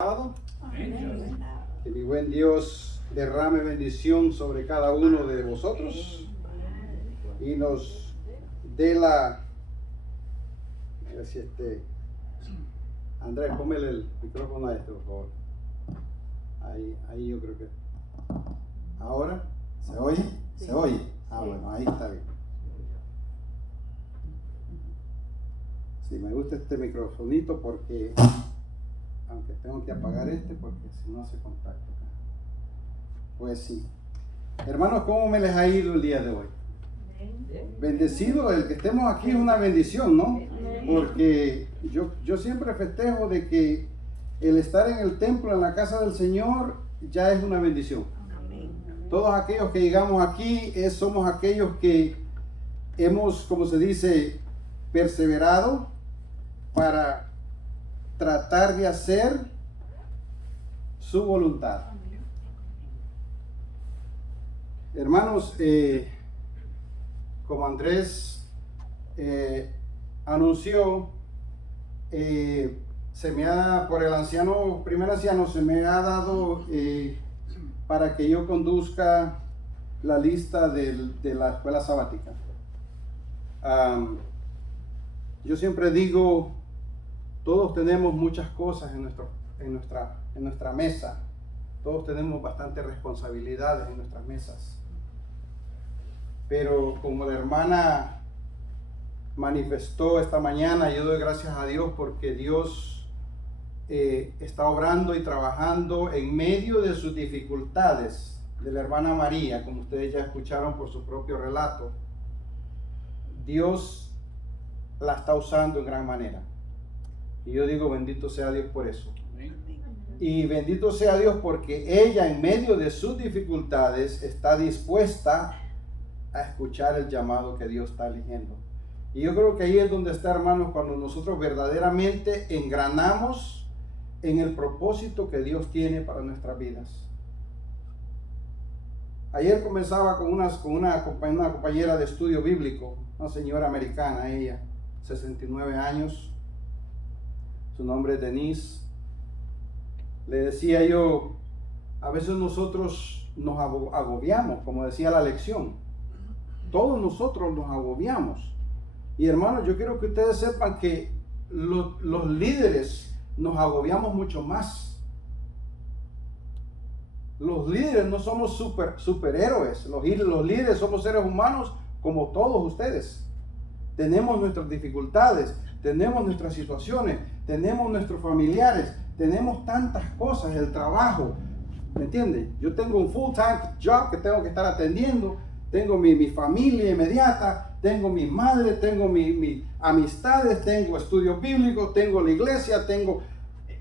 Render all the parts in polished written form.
sábado. Amén. Que mi buen Dios derrame bendición sobre cada uno de vosotros y nos dé a ver si Andrés, póngale el micrófono a por favor. Ahí yo creo que. ¿Ahora? ¿Se oye? Sí. ¿Se oye? Bueno, ahí está bien. Sí, me gusta este microfonito porque, aunque tengo que apagar porque si no hace contacto acá. Pues sí. Hermanos, ¿cómo me les ha ido el día de hoy? Bendecido, el que estemos aquí es una bendición, ¿no? Porque yo siempre festejo de que el estar en el templo, en la casa del Señor, ya es una bendición. Todos aquellos que llegamos aquí somos aquellos que hemos, como se dice, perseverado para tratar de hacer su voluntad. Hermanos, como Andrés anunció, por el primer anciano, se me ha dado para que yo conduzca la lista de la escuela sabática. Yo siempre digo, todos tenemos muchas cosas en nuestra mesa. Todos tenemos bastantes responsabilidades en nuestras mesas. Pero como la hermana manifestó esta mañana, yo doy gracias a Dios porque Dios está obrando y trabajando en medio de sus dificultades. De la hermana María, como ustedes ya escucharon por su propio relato, Dios la está usando en gran manera. Y yo digo, bendito sea Dios por eso. Y bendito sea Dios porque ella en medio de sus dificultades está dispuesta a escuchar el llamado que Dios está eligiendo. Y yo creo que ahí es donde está, hermanos, cuando nosotros verdaderamente engranamos en el propósito que Dios tiene para nuestras vidas. Ayer comenzaba con una compañera de estudio bíblico, una señora americana, ella, 69 años, su nombre es Denise. Le decía yo, a veces nosotros nos agobiamos, como decía la lección. Todos nosotros nos agobiamos. Y hermanos, yo quiero que ustedes sepan que los líderes nos agobiamos mucho más. Los líderes no somos superhéroes. Los líderes somos seres humanos como todos ustedes. Tenemos nuestras dificultades, tenemos nuestras situaciones, tenemos nuestros familiares, tenemos tantas cosas, el trabajo, ¿me entiende? Yo tengo un full-time job que tengo que estar atendiendo, tengo mi familia inmediata, tengo mi madre, tengo mis amistades, tengo estudios bíblicos, tengo la iglesia,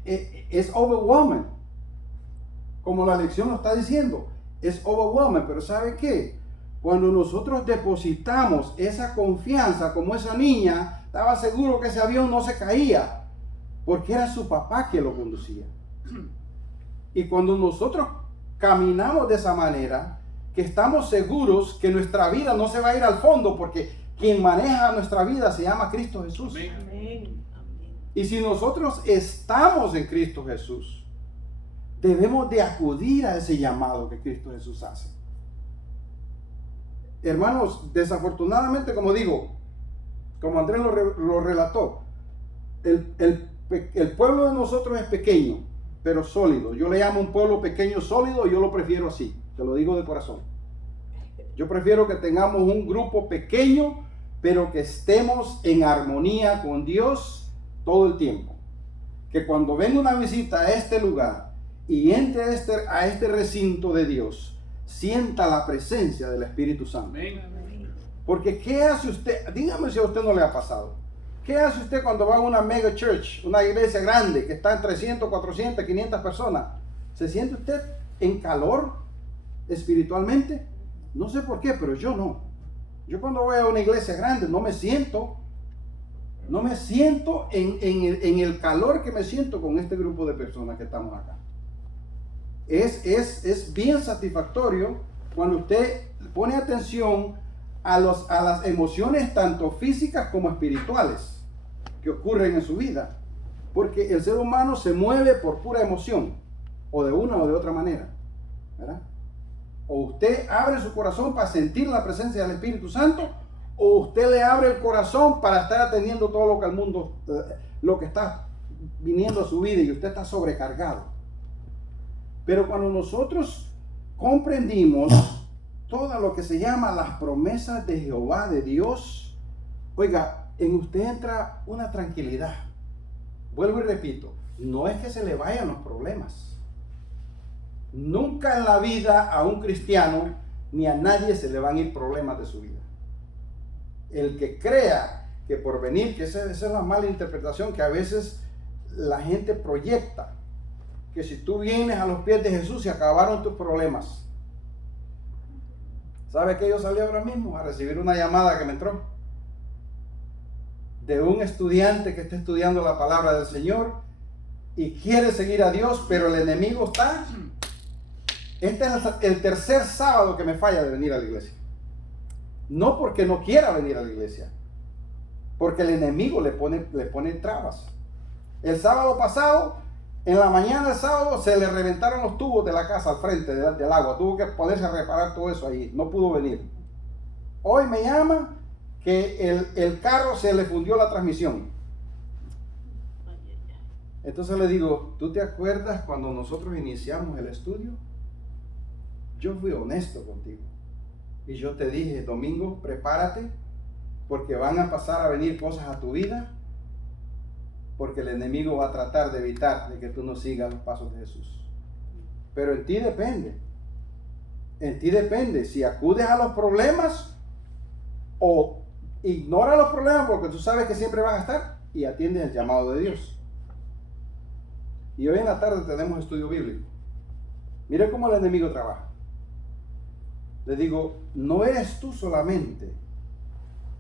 es overwhelming, como la lección lo está diciendo, es overwhelming, pero ¿sabe qué? Cuando nosotros depositamos esa confianza, como esa niña, estaba seguro que ese avión no se caía, porque era su papá que lo conducía. Y cuando nosotros caminamos de esa manera, que estamos seguros que nuestra vida no se va a ir al fondo, porque quien maneja nuestra vida se llama Cristo Jesús. Amén. Y si nosotros estamos en Cristo Jesús, debemos de acudir a ese llamado que Cristo Jesús hace. Hermanos, desafortunadamente, como digo, como Andrés lo relató, el pueblo de nosotros es pequeño, pero sólido. Yo le llamo un pueblo pequeño sólido y yo lo prefiero así, te lo digo de corazón. Yo prefiero que tengamos un grupo pequeño, pero que estemos en armonía con Dios todo el tiempo. Que cuando venga una visita a este lugar y entre a este recinto de Dios, sienta la presencia del Espíritu Santo. Porque ¿qué hace usted? Dígame si a usted no le ha pasado. ¿Qué hace usted cuando va a una mega church, una iglesia grande que está en 300, 400, 500 personas? ¿Se siente usted en calor espiritualmente? No sé por qué, pero yo no. Yo cuando voy a una iglesia grande no me siento en el calor que me siento con este grupo de personas que estamos acá. Es bien satisfactorio cuando usted pone atención a las emociones tanto físicas como espirituales que ocurren en su vida. Porque el ser humano se mueve por pura emoción, o de una o de otra manera, ¿verdad? O usted abre su corazón para sentir la presencia del Espíritu Santo, o usted le abre el corazón para estar atendiendo todo lo que el mundo, lo que está viniendo a su vida y usted está sobrecargado. Pero cuando nosotros comprendimos todo lo que se llama las promesas de Jehová, de Dios, oiga, en usted entra una tranquilidad. Vuelvo y repito, no es que se le vayan los problemas. Nunca en la vida a un cristiano ni a nadie se le van a ir problemas de su vida. El que crea que por venir, que esa es la mala interpretación que a veces la gente proyecta, que si tú vienes a los pies de Jesús se acabaron tus problemas. ¿Sabe que yo salí ahora mismo a recibir una llamada que me entró? De un estudiante que está estudiando la palabra del Señor y quiere seguir a Dios, pero el enemigo está... Este es el tercer sábado que me falla de venir a la iglesia. No porque no quiera venir a la iglesia, porque el enemigo le pone trabas. El sábado pasado, en la mañana del sábado, se le reventaron los tubos de la casa al frente del agua. Tuvo que ponerse a reparar todo eso ahí. No pudo venir. Hoy me llama que el carro se le fundió la transmisión. Entonces le digo, ¿tú te acuerdas cuando nosotros iniciamos el estudio? Yo fui honesto contigo. Y yo te dije, Domingo, prepárate, porque van a pasar a venir cosas a tu vida, porque el enemigo va a tratar de evitar de que tú no sigas los pasos de Jesús. Pero en ti depende. En ti depende si acudes a los problemas o ignora los problemas porque tú sabes que siempre van a estar y atiendes el llamado de Dios. Y hoy en la tarde tenemos estudio bíblico. Mire cómo el enemigo trabaja. Le digo, no eres tú solamente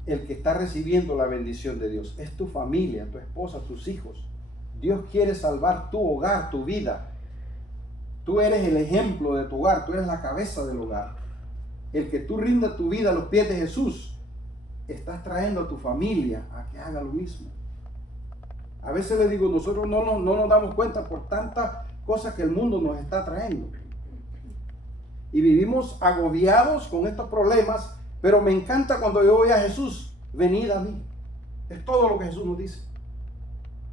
el que está recibiendo la bendición de Dios, es tu familia, tu esposa, tus hijos. Dios quiere salvar tu hogar, tu vida. Tú eres el ejemplo de tu hogar, tú eres la cabeza del hogar. El que tú rindas tu vida a los pies de Jesús, estás trayendo a tu familia a que haga lo mismo. A veces le digo, nosotros no nos damos cuenta por tantas cosas que el mundo nos está trayendo. Y vivimos agobiados con estos problemas, pero me encanta cuando yo voy a Jesús, venid a mí. Es todo lo que Jesús nos dice.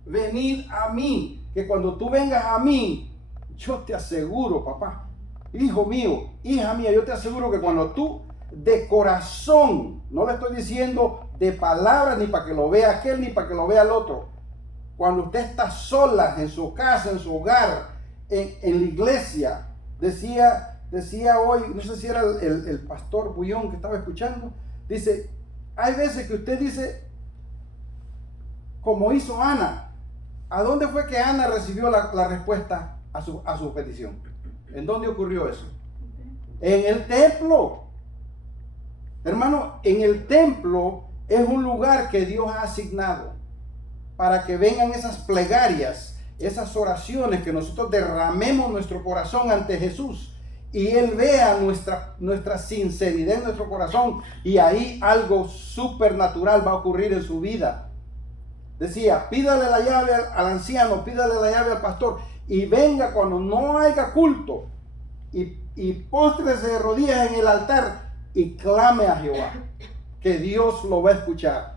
Venid a mí, que cuando tú vengas a mí, yo te aseguro, papá, hijo mío, hija mía, yo te aseguro que cuando tú de corazón, no le estoy diciendo de palabras ni para que lo vea aquel ni para que lo vea el otro, cuando usted está sola en su casa, en su hogar, en la iglesia, decía hoy, no sé si era el pastor Bullón que estaba escuchando, dice, hay veces que usted dice, como hizo Ana. ¿A dónde fue que Ana recibió la respuesta a su petición? ¿En dónde ocurrió eso? En el templo. Hermano, en el templo es un lugar que Dios ha asignado para que vengan esas plegarias, esas oraciones, que nosotros derramemos nuestro corazón ante Jesús. Y Él vea nuestra sinceridad en nuestro corazón. Y ahí algo supernatural va a ocurrir en su vida. Decía, pídale la llave al anciano, pídale la llave al pastor. Y venga cuando no haya culto. Y póstrese de rodillas en el altar y clame a Jehová. Que Dios lo va a escuchar.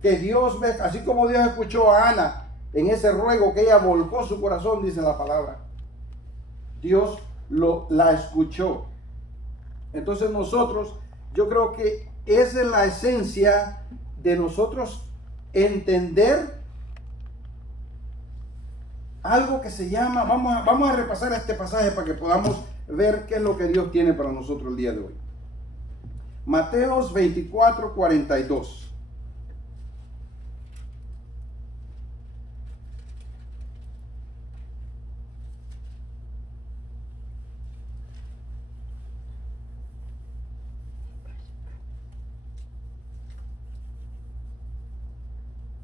Que Dios ve, así como Dios escuchó a Ana en ese ruego que ella volcó su corazón, dice la palabra. Dios la escuchó. Entonces nosotros, yo creo que esa es la esencia de nosotros entender algo que se llama, vamos a repasar este pasaje para que podamos ver qué es lo que Dios tiene para nosotros el día de hoy. Mateos 24, 42.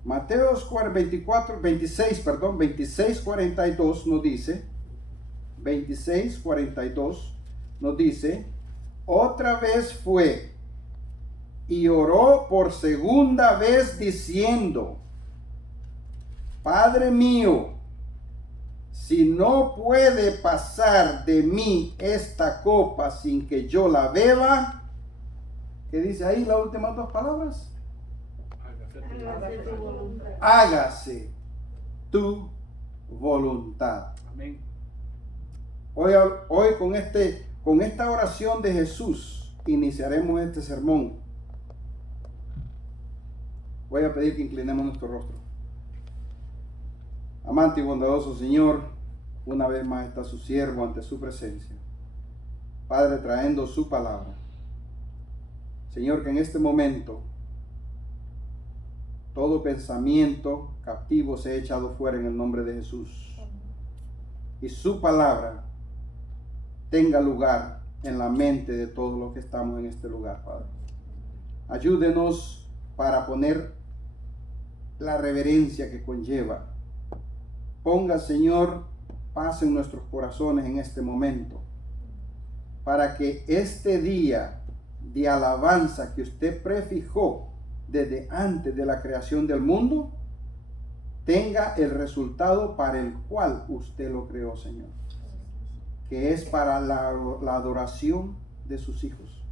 Mateos 26, 42 nos dice, 26, 42 nos dice, otra vez fue y oró por segunda vez diciendo, Padre mío, si no puede pasar de mí esta copa sin que yo la beba, ¿qué dice ahí las últimas dos palabras? Hágase tu voluntad. Hágase tu voluntad. Amén. Hoy con esta oración de Jesús iniciaremos este sermón. Voy a pedir que inclinemos nuestro rostro. Amante y bondadoso Señor, una vez más está su siervo ante su presencia. Padre, trayendo su palabra. Señor, que en este momento todo pensamiento captivo sea echado fuera en el nombre de Jesús. Y su palabra tenga lugar en la mente de todos los que estamos en este lugar, Padre. Ayúdenos para poner la reverencia que conlleva. Ponga, Señor, paz en nuestros corazones en este momento, para que este día de alabanza que usted prefijó desde antes de la creación del mundo, tenga el resultado para el cual usted lo creó, Señor, que es para la adoración de sus hijos.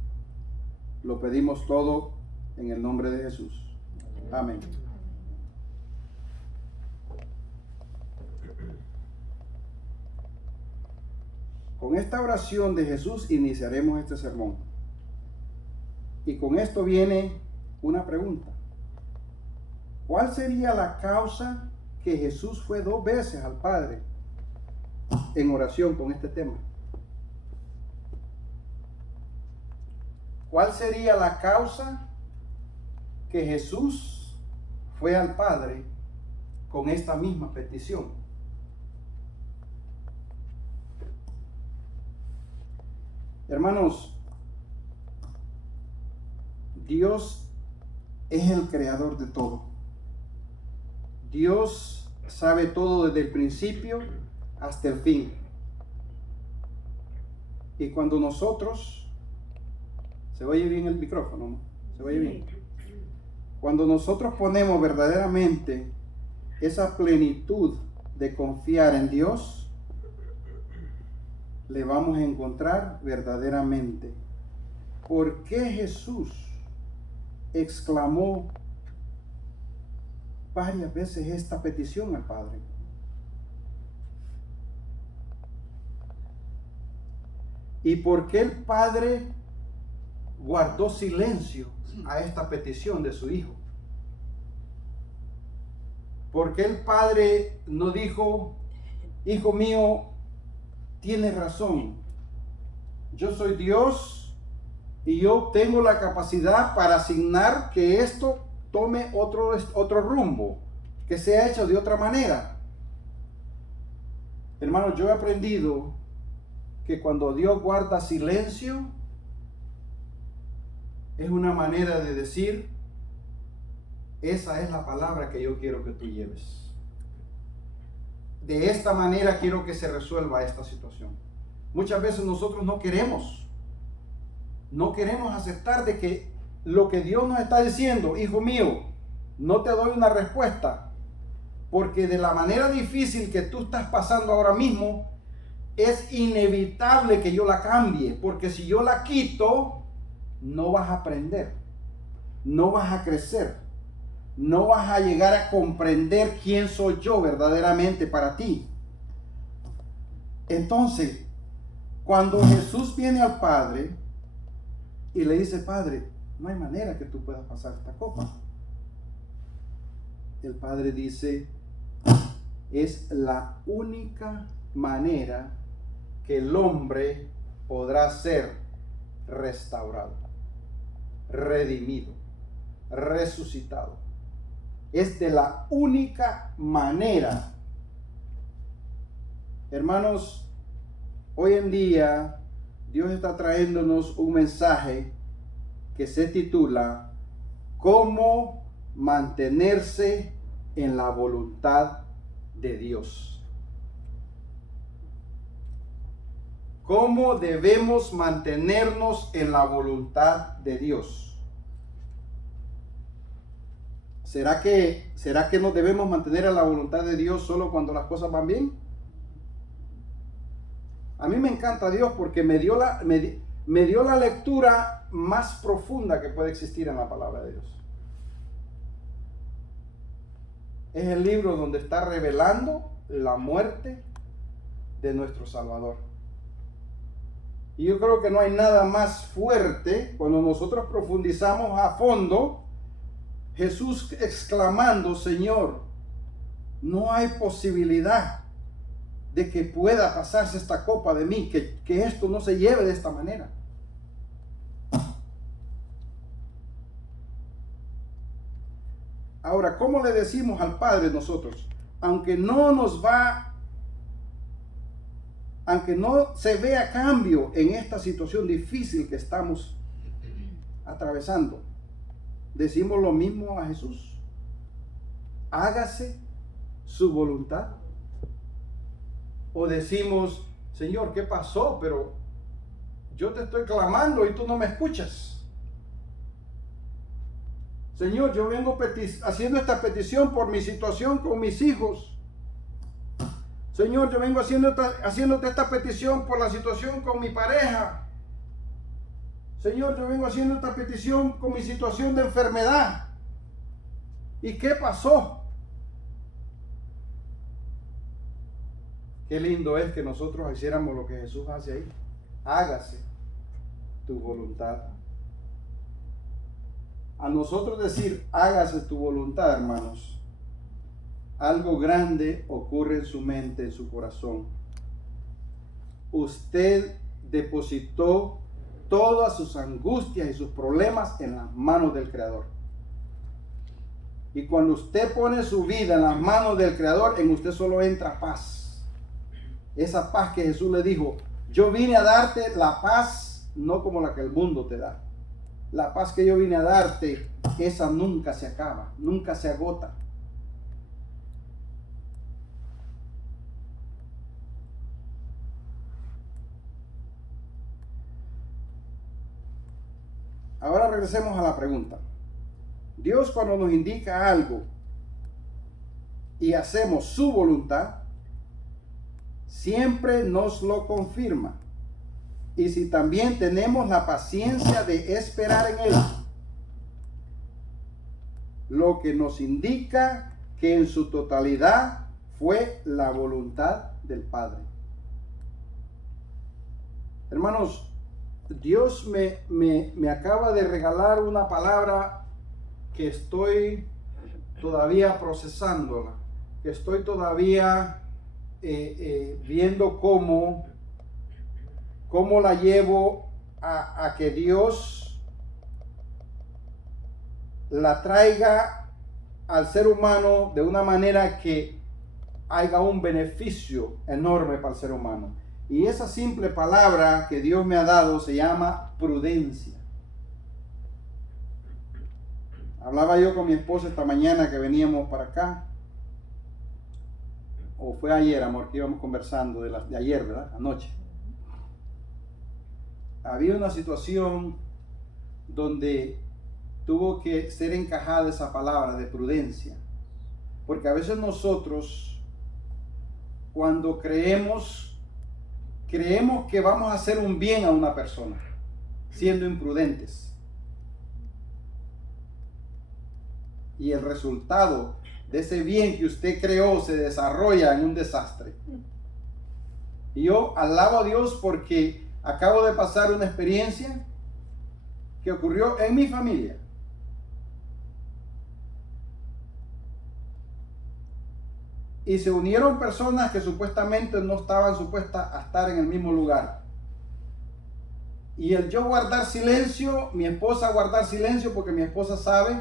Lo pedimos todo en el nombre de Jesús. Amén. Con esta oración de Jesús iniciaremos este sermón. Y con esto viene una pregunta. ¿Cuál sería la causa que Jesús fue 2 veces al Padre en oración con este tema? ¿Cuál sería la causa que Jesús fue al Padre con esta misma petición? Hermanos, Dios es el creador de todo. Dios sabe todo desde el principio hasta el fin. Y cuando nosotros, ¿se oye bien el micrófono? ¿No? ¿Se oye bien? Cuando nosotros ponemos verdaderamente esa plenitud de confiar en Dios, le vamos a encontrar verdaderamente. ¿Por qué Jesús exclamó varias veces esta petición al Padre? ¿Y por qué el Padre guardó silencio a esta petición de su Hijo? ¿Por qué el Padre no dijo, hijo mío, tienes razón, yo soy Dios y yo tengo la capacidad para asignar que esto tome otro rumbo, que sea hecho de otra manera? Hermanos, yo he aprendido que cuando Dios guarda silencio, es una manera de decir, esa es la palabra que yo quiero que tú lleves. De esta manera quiero que se resuelva esta situación. Muchas veces nosotros no queremos aceptar de que lo que Dios nos está diciendo, hijo mío, no te doy una respuesta, porque de la manera difícil que tú estás pasando ahora mismo, es inevitable que yo la cambie, porque si yo la quito, no vas a aprender, no vas a crecer, no vas a llegar a comprender quién soy yo verdaderamente para ti. Entonces, cuando Jesús viene al Padre y le dice, Padre, no hay manera que tú puedas pasar esta copa, el Padre dice, es la única manera que el hombre podrá ser restaurado, redimido, resucitado. Es de la única manera. Hermanos, hoy en día Dios está trayéndonos un mensaje que se titula ¿Cómo mantenerse en la voluntad de Dios? ¿Cómo debemos mantenernos en la voluntad de Dios? ¿Será que nos debemos mantener a la voluntad de Dios solo cuando las cosas van bien? A mí me encanta Dios porque me dio la lectura más profunda que puede existir en la palabra de Dios. Es el libro donde está revelando la muerte de nuestro Salvador. Y yo creo que no hay nada más fuerte cuando nosotros profundizamos a fondo. Jesús exclamando: Señor, no hay posibilidad de que pueda pasarse esta copa de mí, que esto no se lleve de esta manera. Ahora, ¿cómo le decimos al Padre nosotros? Aunque no se vea cambio en esta situación difícil que estamos atravesando, decimos lo mismo a Jesús: hágase su voluntad. O decimos: Señor, ¿qué pasó? Pero yo te estoy clamando y tú no me escuchas. Señor, yo vengo haciendo esta petición por mi situación con mis hijos. Señor, yo vengo haciéndote esta petición por la situación con mi pareja. Señor, yo vengo haciendo esta petición con mi situación de enfermedad. ¿Y qué pasó? Qué lindo es que nosotros hiciéramos lo que Jesús hace ahí. Hágase tu voluntad. A nosotros decir hágase tu voluntad, hermanos, algo grande ocurre en su mente, en su corazón. Usted depositó todas sus angustias y sus problemas en las manos del Creador. Y cuando usted pone su vida en las manos del Creador, en usted solo entra paz. Esa paz que Jesús le dijo: yo vine a darte la paz, no como la que el mundo te da. La paz que yo vine a darte, esa nunca se acaba, nunca se agota. Ahora regresemos a la pregunta. Dios, cuando nos indica algo y hacemos su voluntad, siempre nos lo confirma. Y si también tenemos la paciencia de esperar en Él, lo que nos indica que en su totalidad fue la voluntad del Padre. Hermanos, Dios me acaba de regalar una palabra que estoy todavía procesándola, que estoy todavía viendo cómo la llevo a que Dios la traiga al ser humano de una manera que haya un beneficio enorme para el ser humano. Y esa simple palabra que Dios me ha dado se llama prudencia. Hablaba yo con mi esposa esta mañana que veníamos para acá. O fue ayer, amor, que íbamos conversando de ayer, ¿verdad? Anoche. Había una situación donde tuvo que ser encajada esa palabra de prudencia. Porque a veces nosotros, cuando creemos que vamos a hacer un bien a una persona, siendo imprudentes. Y el resultado de ese bien que usted creó se desarrolla en un desastre. Y yo alabo a Dios porque acabo de pasar una experiencia que ocurrió en mi familia. Y se unieron personas que supuestamente no estaban supuestas a estar en el mismo lugar. Y el yo guardar silencio, mi esposa guardar silencio, porque mi esposa sabe,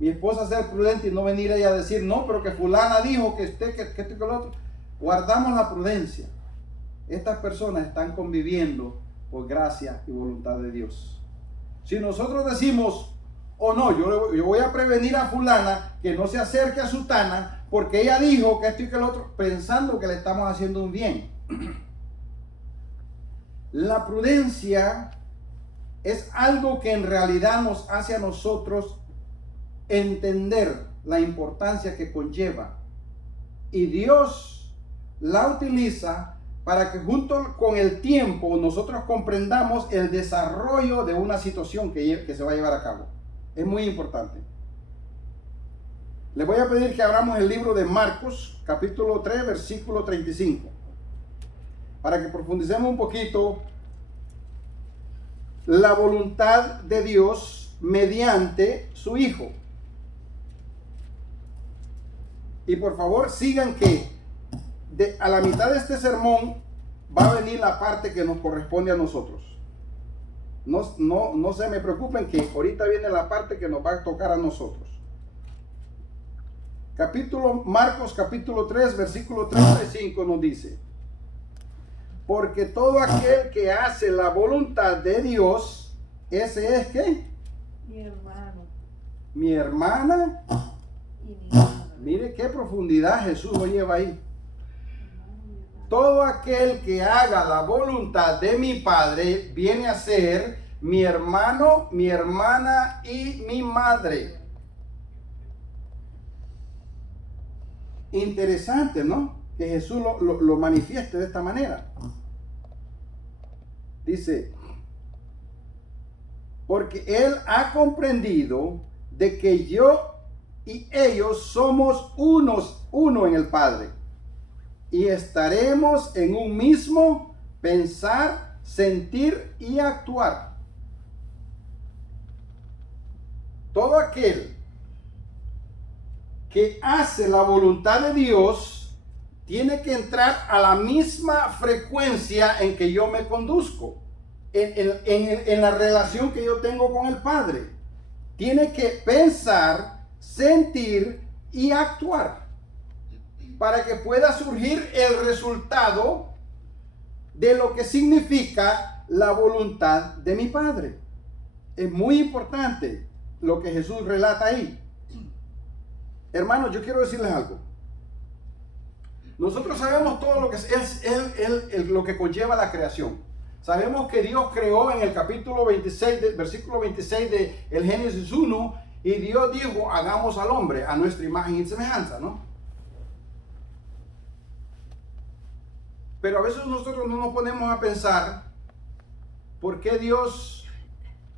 mi esposa ser prudente y no venir ella a decir, no, pero que fulana dijo que esto y que lo otro. Guardamos la prudencia. Estas personas están conviviendo por gracia y voluntad de Dios. Si nosotros decimos, o no, yo voy a prevenir a fulana que no se acerque a sutana porque ella dijo que esto y que lo otro, pensando que le estamos haciendo un bien. La prudencia es algo que en realidad nos hace a nosotros entender la importancia que conlleva. Y Dios la utiliza para que junto con el tiempo nosotros comprendamos el desarrollo de una situación que se va a llevar a cabo. Es muy importante. Les voy a pedir que abramos el libro de Marcos, capítulo 3, versículo 35, para que profundicemos un poquito la voluntad de Dios mediante su Hijo. Y por favor sigan que a la mitad de este sermón va a venir la parte que nos corresponde a nosotros. No se me preocupen que ahorita viene la parte que nos va a tocar a nosotros. Marcos capítulo 3, versículo 35 nos dice: porque todo aquel que hace la voluntad de Dios, ese es ¿qué? Mi hermano. Mi hermana. Y mi madre. Mire qué profundidad Jesús lo lleva ahí. Todo aquel que haga la voluntad de mi Padre viene a ser mi hermano, mi hermana y mi madre. Interesante, ¿no? Que Jesús lo manifieste de esta manera. Dice, porque Él ha comprendido de que yo y ellos somos uno en el Padre, y estaremos en un mismo pensar, sentir y actuar. Todo aquel que hace la voluntad de Dios tiene que entrar a la misma frecuencia en que yo me conduzco, en la relación que yo tengo con el Padre. Tiene que pensar, sentir y actuar para que pueda surgir el resultado de lo que significa la voluntad de mi Padre. Es muy importante lo que Jesús relata ahí. Hermanos, yo quiero decirles algo. Nosotros sabemos todo lo que es lo que conlleva la creación. Sabemos que Dios creó en el capítulo 26, versículo 26 de el Génesis 1, y Dios dijo, hagamos al hombre a nuestra imagen y semejanza, ¿no? Pero a veces nosotros no nos ponemos a pensar por qué Dios,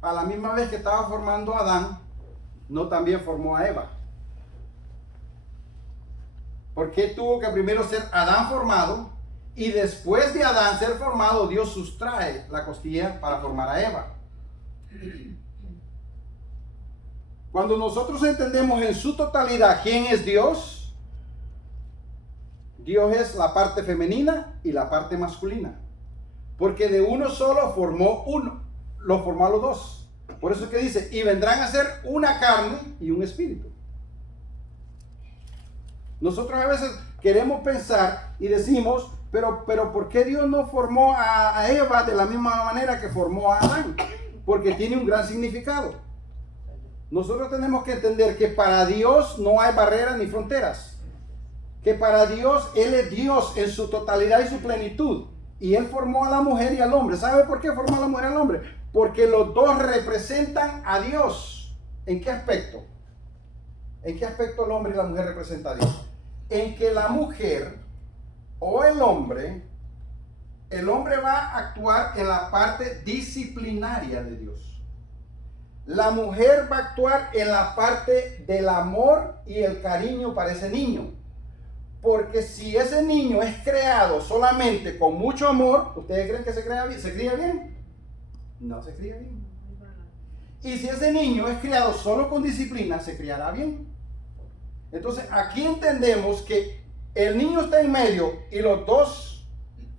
a la misma vez que estaba formando a Adán, no también formó a Eva. ¿Por qué tuvo que primero ser Adán formado y después de Adán ser formado, Dios sustrae la costilla para formar a Eva? Cuando nosotros entendemos en su totalidad quién es Dios, Dios es la parte femenina y la parte masculina. Porque de uno solo formó uno, lo formó a los dos. Por eso es que dice, y vendrán a ser una carne y un espíritu. Nosotros a veces queremos pensar y decimos, pero ¿por qué Dios no formó a Eva de la misma manera que formó a Adán? Porque tiene un gran significado. Nosotros tenemos que entender que para Dios no hay barreras ni fronteras. Que para Dios, Él es Dios en su totalidad y su plenitud. Y Él formó a la mujer y al hombre. ¿Sabe por qué formó a la mujer y al hombre? Porque los dos representan a Dios. ¿En qué aspecto? ¿En qué aspecto el hombre y la mujer representan a Dios? En que la mujer o el hombre va a actuar en la parte disciplinaria de Dios. La mujer va a actuar en la parte del amor y el cariño para ese niño. Porque si ese niño es creado solamente con mucho amor, ¿ustedes creen que se cría bien? No se cría bien. Y si ese niño es criado solo con disciplina, se criará bien. Entonces aquí entendemos que el niño está en medio y los dos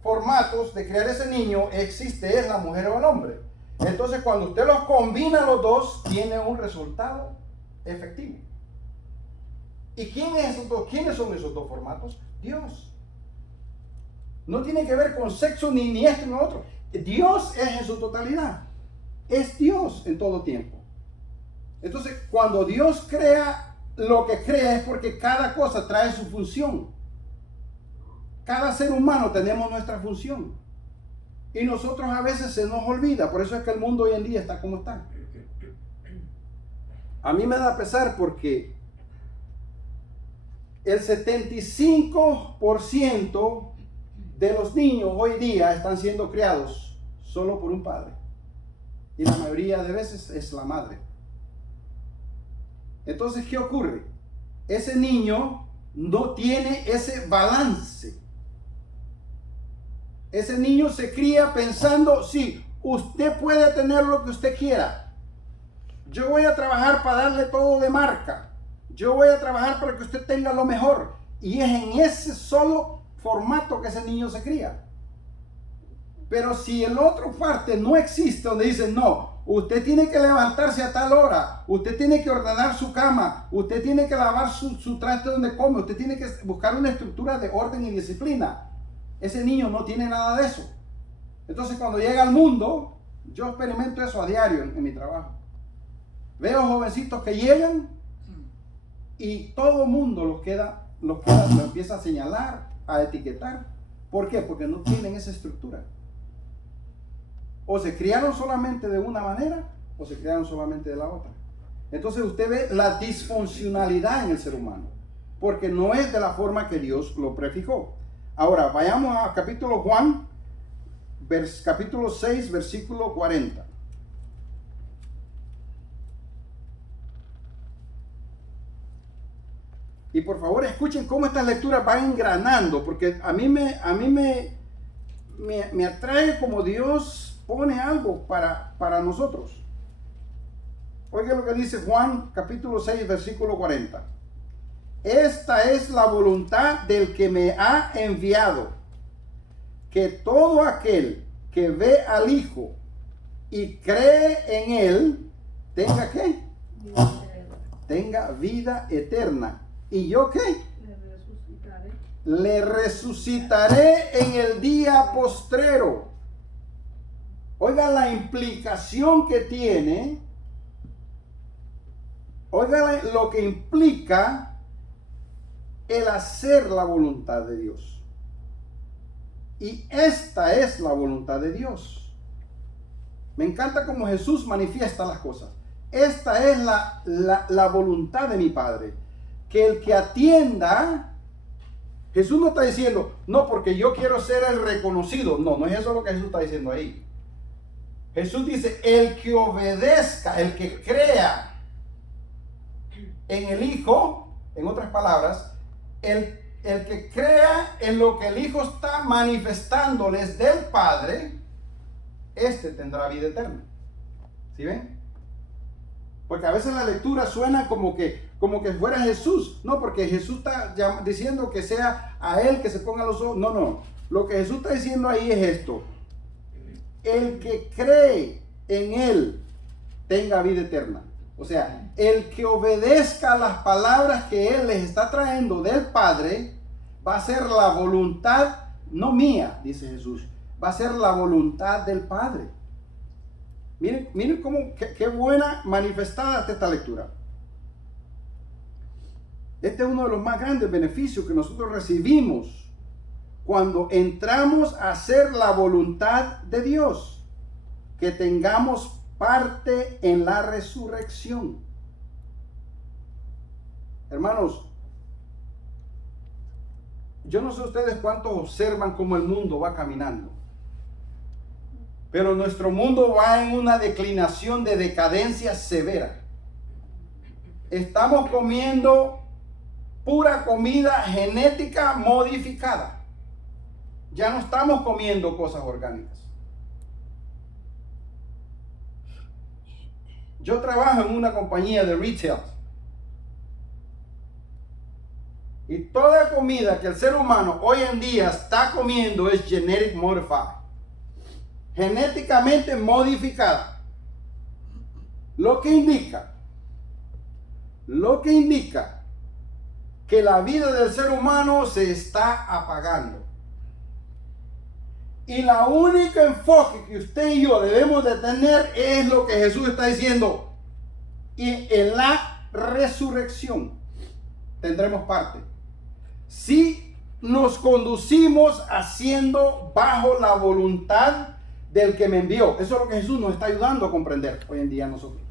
formatos de crear ese niño existe, es la mujer o el hombre. Entonces cuando usted los combina los dos, tiene un resultado efectivo. ¿Y quiénes son esos dos formatos? Dios. No tiene que ver con sexo ni esto ni lo otro. Dios es en su totalidad. Es Dios en todo tiempo. Entonces cuando Dios crea lo que crea es porque cada cosa trae su función. Cada ser humano tenemos nuestra función. Y nosotros a veces se nos olvida. Por eso es que el mundo hoy en día está como está. A mí me da pesar porque el 75% de los niños hoy día están siendo criados solo por un padre. Y la mayoría de veces es la madre. Entonces, ¿qué ocurre? Ese niño no tiene ese balance. Ese niño se cría pensando, sí, usted puede tener lo que usted quiera. Yo voy a trabajar para darle todo de marca. Yo voy a trabajar para que usted tenga lo mejor. Y es en ese solo formato que ese niño se cría. Pero si el otro parte no existe, donde dicen, no, usted tiene que levantarse a tal hora, usted tiene que ordenar su cama, usted tiene que lavar su traste donde come, usted tiene que buscar una estructura de orden y disciplina. Ese niño no tiene nada de eso. Entonces cuando llega al mundo, yo experimento eso a diario en mi trabajo. Veo jovencitos que llegan y todo el mundo los empieza a señalar, a etiquetar. ¿Por qué? Porque no tienen esa estructura. O se criaron solamente de una manera o se criaron solamente de la otra. Entonces usted ve la disfuncionalidad en el ser humano, porque no es de la forma que Dios lo prefijó. Ahora vayamos a capítulo Juan, capítulo 6, versículo 40. Y por favor escuchen cómo estas lecturas van engranando, porque a mí me atrae como Dios pone algo para nosotros. Oiga lo que dice Juan capítulo 6 versículo 40. Esta es la voluntad del que me ha enviado, que todo aquel que ve al Hijo y cree en Él, tenga ¿qué? Tenga vida eterna. ¿Y yo qué? Le resucitaré en el día postrero. Oiga la implicación que tiene. Oiga lo que implica el hacer la voluntad de Dios. Y esta es la voluntad de Dios. Me encanta cómo Jesús manifiesta las cosas. Esta es la voluntad de mi Padre. Que el que atienda, Jesús no está diciendo, no, porque yo quiero ser el reconocido. No, no es eso lo que Jesús está diciendo ahí. Jesús dice, el que obedezca, el que crea en el Hijo, en otras palabras, el que crea en lo que el Hijo está manifestándoles del Padre, este tendrá vida eterna. ¿Sí ven? Porque a veces la lectura suena como que fuera Jesús. No, porque Jesús está diciendo que sea a Él que se ponga los ojos. No, no. Lo que Jesús está diciendo ahí es esto. El que cree en Él tenga vida eterna. O sea, el que obedezca las palabras que Él les está trayendo del Padre, va a ser la voluntad, no mía, dice Jesús, va a ser la voluntad del Padre. Miren cómo, qué buena manifestada está esta lectura. Este es uno de los más grandes beneficios que nosotros recibimos cuando entramos a hacer la voluntad de Dios, que tengamos parte en la resurrección. Hermanos, yo no sé ustedes cuántos observan cómo el mundo va caminando, pero nuestro mundo va en una declinación de decadencia severa. Estamos comiendo pura comida genética modificada. Ya no estamos comiendo cosas orgánicas. Yo trabajo en una compañía de retail. Y toda comida que el ser humano hoy en día está comiendo es genetic modified. Genéticamente modificada. Lo que indica que la vida del ser humano se está apagando. Y la única enfoque que usted y yo debemos de tener es lo que Jesús está diciendo. Y en la resurrección tendremos parte. Si nos conducimos haciendo bajo la voluntad del que me envió. Eso es lo que Jesús nos está ayudando a comprender hoy en día a nosotros.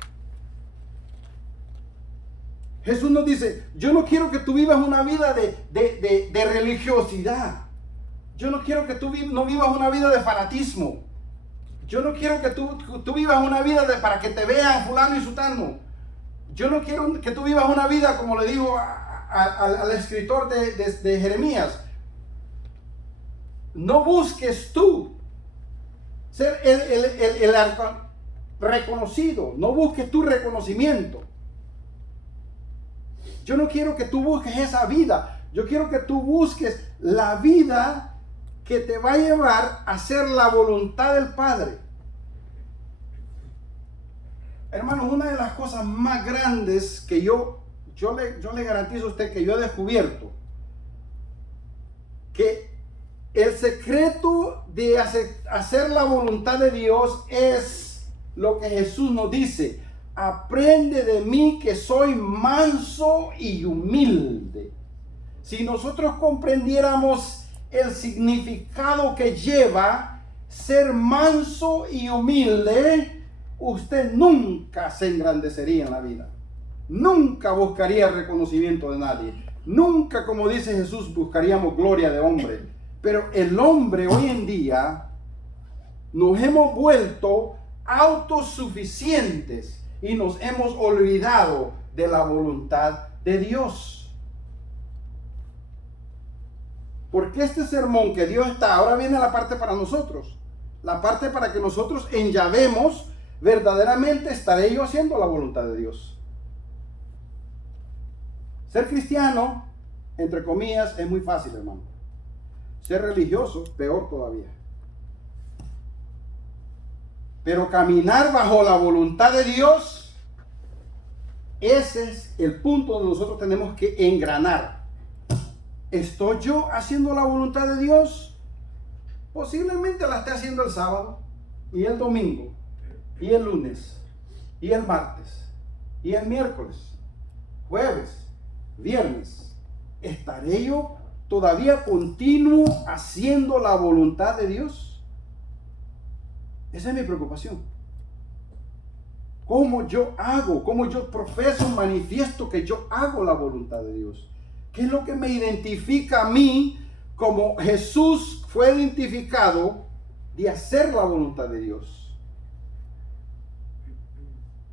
Jesús nos dice, yo no quiero que tú vivas una vida de religiosidad. Yo no quiero que tú no vivas una vida de fanatismo. Yo no quiero que tú vivas una vida para que te vean fulano y sutano. Yo no quiero que tú vivas una vida como le dijo al escritor de Jeremías. No busques tú ser el reconocido. No busques tu reconocimiento. Yo no quiero que tú busques esa vida. Yo quiero que tú busques la vida que te va a llevar a hacer la voluntad del Padre. Hermanos, una de las cosas más grandes que yo le garantizo a usted que yo he descubierto, que el secreto de hacer la voluntad de Dios es lo que Jesús nos dice: aprende de mí que soy manso y humilde. Si nosotros comprendiéramos el significado que lleva ser manso y humilde, usted nunca se engrandecería en la vida. Nunca buscaría el reconocimiento de nadie. Nunca, como dice Jesús, buscaríamos gloria de hombre. Pero el hombre hoy en día nos hemos vuelto autosuficientes y nos hemos olvidado de la voluntad de Dios. Porque este sermón que Dios está, ahora viene la parte para nosotros, la parte para que nosotros enllavemos verdaderamente estaré yo haciendo la voluntad de Dios. Ser cristiano, entre comillas, es muy fácil, hermano. Ser religioso, peor todavía. Pero caminar bajo la voluntad de Dios, ese es el punto donde nosotros tenemos que engranar. ¿Estoy yo haciendo la voluntad de Dios? Posiblemente la esté haciendo el sábado y el domingo y el lunes y el martes y el miércoles, jueves, viernes. ¿Estaré yo todavía continuo haciendo la voluntad de Dios? Esa es mi preocupación. ¿Cómo yo hago? ¿Cómo yo profeso, manifiesto que yo hago la voluntad de Dios? ¿Qué es lo que me identifica a mí como Jesús fue identificado de hacer la voluntad de Dios?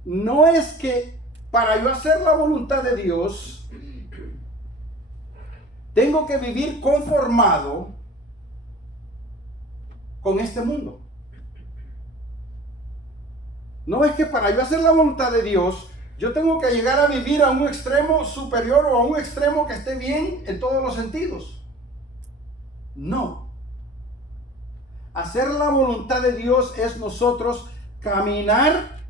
No es que para yo hacer la voluntad de Dios tengo que vivir conformado con este mundo. No es que para yo hacer la voluntad de Dios yo tengo que llegar a vivir a un extremo superior o a un extremo que esté bien en todos los sentidos. No. Hacer la voluntad de Dios es nosotros caminar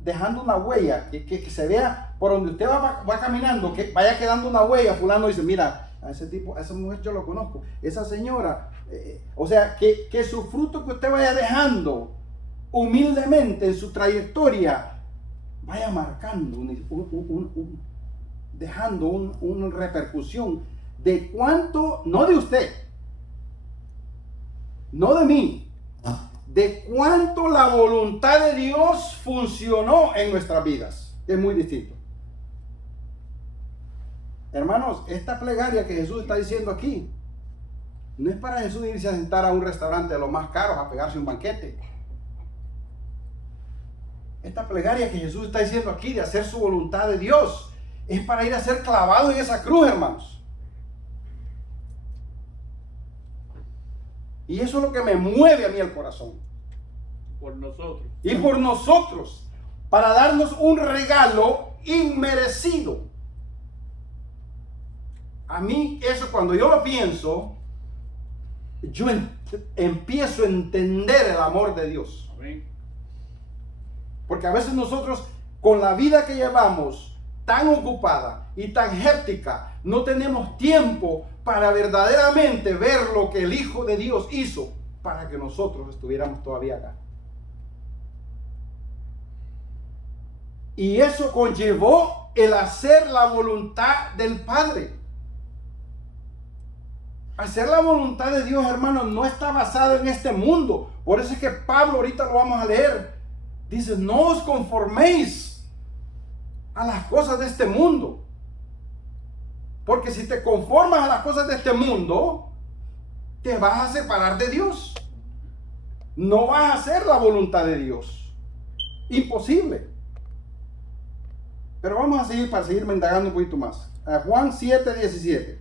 dejando una huella, que se vea por donde usted va caminando, que vaya quedando una huella. Fulano dice, mira, a ese tipo, a esa mujer yo lo conozco, esa señora, o sea, que su fruto que usted vaya dejando humildemente en su trayectoria vaya marcando, dejando una repercusión de cuánto, no de usted, no de mí, de cuánto la voluntad de Dios funcionó en nuestras vidas. Es muy distinto. Hermanos, esta plegaria que Jesús está diciendo aquí no es para Jesús irse a sentar a un restaurante de los más caros a pegarse un banquete. Esta plegaria que Jesús está diciendo aquí de hacer su voluntad de Dios es para ir a ser clavado en esa cruz, hermanos. Y eso es lo que me mueve a mí el corazón. Por nosotros. Y por nosotros, para darnos un regalo inmerecido. A mí eso, cuando yo lo pienso, yo empiezo a entender el amor de Dios. Amén. Porque a veces nosotros, con la vida que llevamos tan ocupada y tan héptica, no tenemos tiempo para verdaderamente ver lo que el Hijo de Dios hizo para que nosotros estuviéramos todavía acá. Y eso conllevó el hacer la voluntad del Padre. Hacer la voluntad de Dios, hermanos, no está basado en este mundo. Por eso es que Pablo, ahorita lo vamos a leer, dice, no os conforméis a las cosas de este mundo. Porque si te conformas a las cosas de este mundo, te vas a separar de Dios. No vas a hacer la voluntad de Dios. Imposible. Pero vamos a seguir para seguir indagando un poquito más. A Juan 7:17.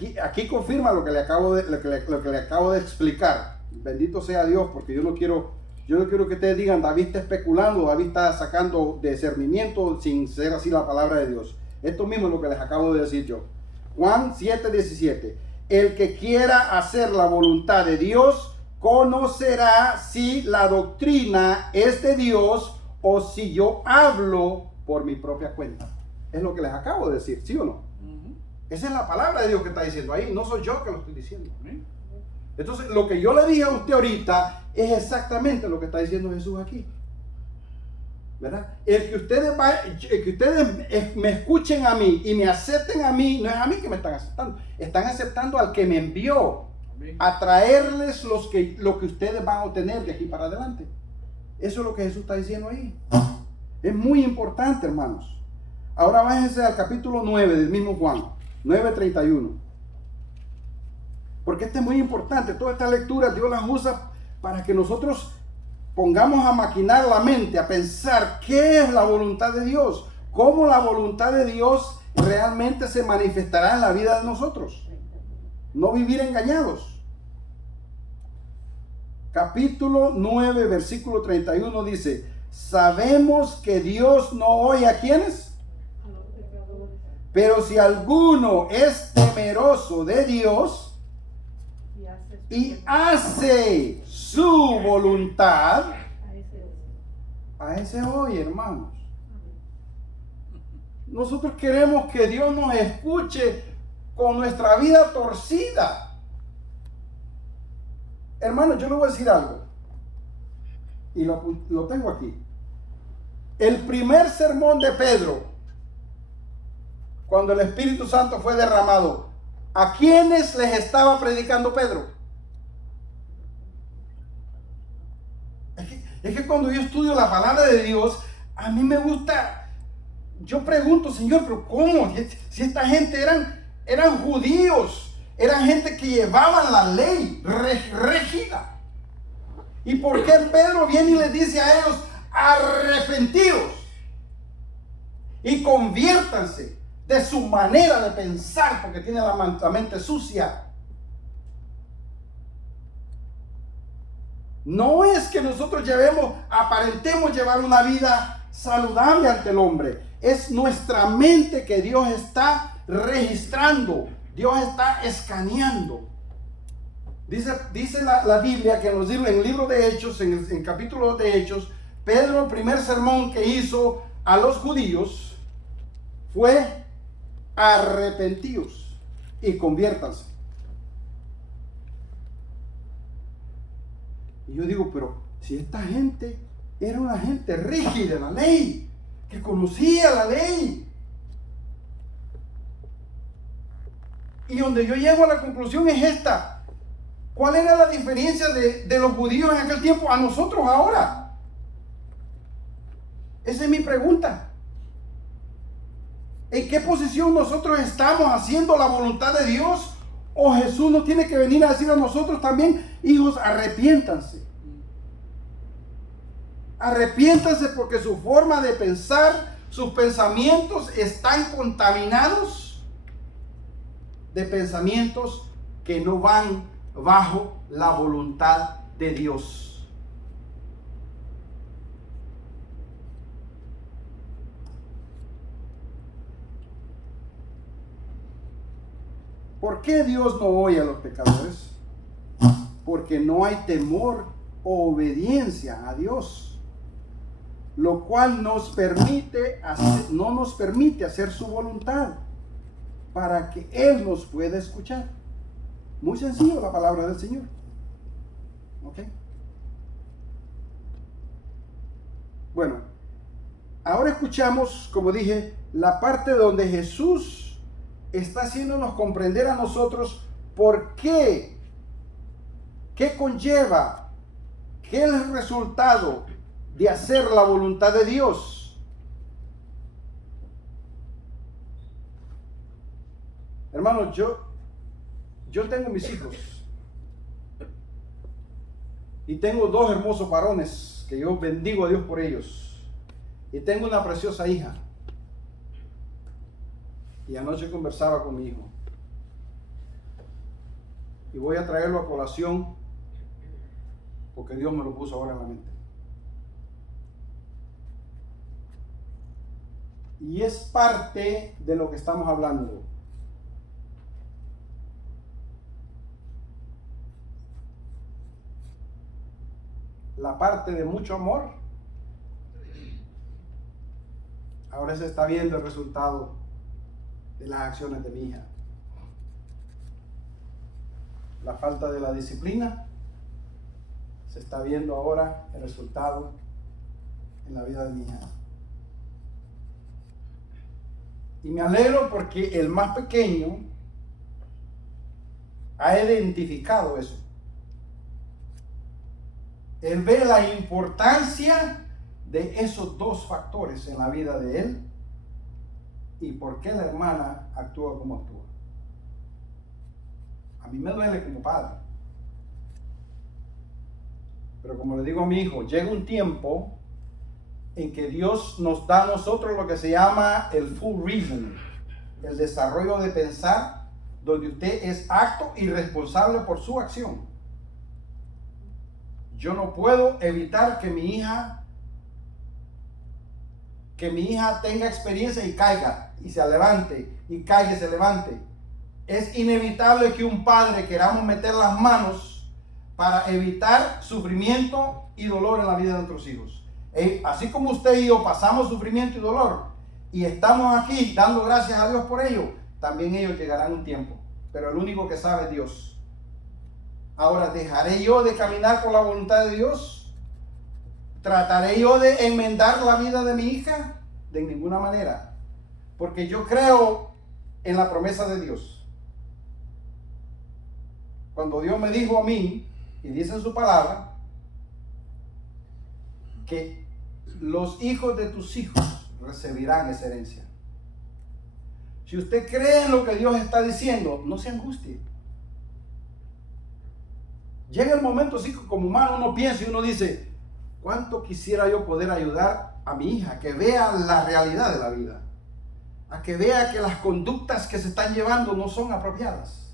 Y aquí confirma lo que le acabo de explicar. Bendito sea Dios, porque yo no quiero que ustedes digan, David está especulando, David está sacando discernimiento sin ser así la palabra de Dios. Esto mismo es lo que les acabo de decir yo. Juan 7:17. El que quiera hacer la voluntad de Dios conocerá si la doctrina es de Dios o si yo hablo por mi propia cuenta. Es lo que les acabo de decir, ¿sí o no? Esa es la palabra de Dios que está diciendo ahí, no soy yo que lo estoy diciendo. Entonces, lo que yo le dije a usted ahorita es exactamente lo que está diciendo Jesús aquí. ¿Verdad? El que ustedes me escuchen a mí y me acepten a mí, no es a mí que me están aceptando al que me envió a traerles lo que ustedes van a obtener de aquí para adelante. Eso es lo que Jesús está diciendo ahí. Es muy importante, hermanos. Ahora váyanse al capítulo 9 del mismo Juan, 9:31. Porque esto es muy importante. Todas estas lecturas Dios las usa para que nosotros pongamos a maquinar la mente, a pensar qué es la voluntad de Dios, cómo la voluntad de Dios realmente se manifestará en la vida de nosotros. No vivir engañados. Capítulo 9, versículo 31 dice: sabemos que Dios no oye a quienes, pero si alguno es temeroso de Dios y hace su voluntad, a ese oye, hermanos. Nosotros queremos que Dios nos escuche con nuestra vida torcida. Hermanos, yo le voy a decir algo, y lo tengo aquí. El primer sermón de Pedro, cuando el Espíritu Santo fue derramado, ¿a quiénes les estaba predicando Pedro? Es que cuando yo estudio la palabra de Dios, a mí me gusta, yo pregunto, Señor, pero ¿cómo? Si esta gente eran judíos, eran gente que llevaban la ley rígida. ¿Y por qué Pedro viene y les dice a ellos, arrepentidos y conviértanse de su manera de pensar, porque tiene la mente sucia? No es que nosotros aparentemos llevar una vida saludable ante el hombre. Es nuestra mente que Dios está registrando. Dios está escaneando. Dice la Biblia que en el libro de Hechos, en el capítulo de Hechos, Pedro, el primer sermón que hizo a los judíos fue: arrepentíos y conviértanse. Y yo digo, pero si esta gente era una gente rígida de la ley, que conocía la ley. Y donde yo llego a la conclusión es esta: ¿cuál era la diferencia de los judíos en aquel tiempo a nosotros ahora? Esa es mi pregunta. ¿En qué posición nosotros estamos haciendo la voluntad de Dios? ¿O Jesús nos tiene que venir a decir a nosotros también, hijos, arrepiéntanse? Arrepiéntanse porque su forma de pensar, sus pensamientos están contaminados de pensamientos que no van bajo la voluntad de Dios. ¿Por qué Dios no oye a los pecadores? Porque no hay temor o obediencia a Dios, lo cual no nos permite hacer su voluntad para que Él nos pueda escuchar. Muy sencillo la palabra del Señor. ¿Ok? Bueno, ahora escuchamos, como dije, la parte donde Jesús está haciéndonos comprender a nosotros por qué ¿Qué conlleva? ¿Qué es el resultado de hacer la voluntad de Dios? Hermanos, yo tengo mis hijos. Y tengo dos hermosos varones que yo bendigo a Dios por ellos. Y tengo una preciosa hija. Y anoche conversaba con mi hijo. Y voy a traerlo a colación porque Dios me lo puso ahora en la mente. Y es parte de lo que estamos hablando. La parte de mucho amor. Ahora se está viendo el resultado de las acciones de mi hija. La falta de la disciplina, se está viendo ahora el resultado en la vida de mi hija. Y me alegro porque el más pequeño ha identificado eso. Él ve la importancia de esos dos factores en la vida de él y por qué la hermana actúa como actúa. A mí me duele como padre. Pero como le digo a mi hijo, llega un tiempo en que Dios nos da a nosotros lo que se llama el full reason, el desarrollo de pensar, donde usted es acto y responsable por su acción. Yo no puedo evitar que mi hija tenga experiencia y caiga y se levante, y caiga y se levante. Es inevitable que un padre queramos meter las manos para evitar sufrimiento y dolor en la vida de nuestros hijos. Así como usted y yo pasamos sufrimiento y dolor y estamos aquí dando gracias a Dios por ello, también ellos llegarán un tiempo, pero el único que sabe es Dios. Ahora, ¿dejaré yo de caminar por la voluntad de Dios? ¿Trataré yo de enmendar la vida de mi hija? De ninguna manera, porque yo creo en la promesa de Dios. Cuando Dios me dijo a mí, y dice en su palabra, que los hijos de tus hijos recibirán esa herencia. Si usted cree en lo que Dios está diciendo, no se angustie. Llega el momento así como humano, uno piensa y uno dice, ¿cuánto quisiera yo poder ayudar a mi hija que vea la realidad de la vida? A que vea que las conductas que se están llevando no son apropiadas.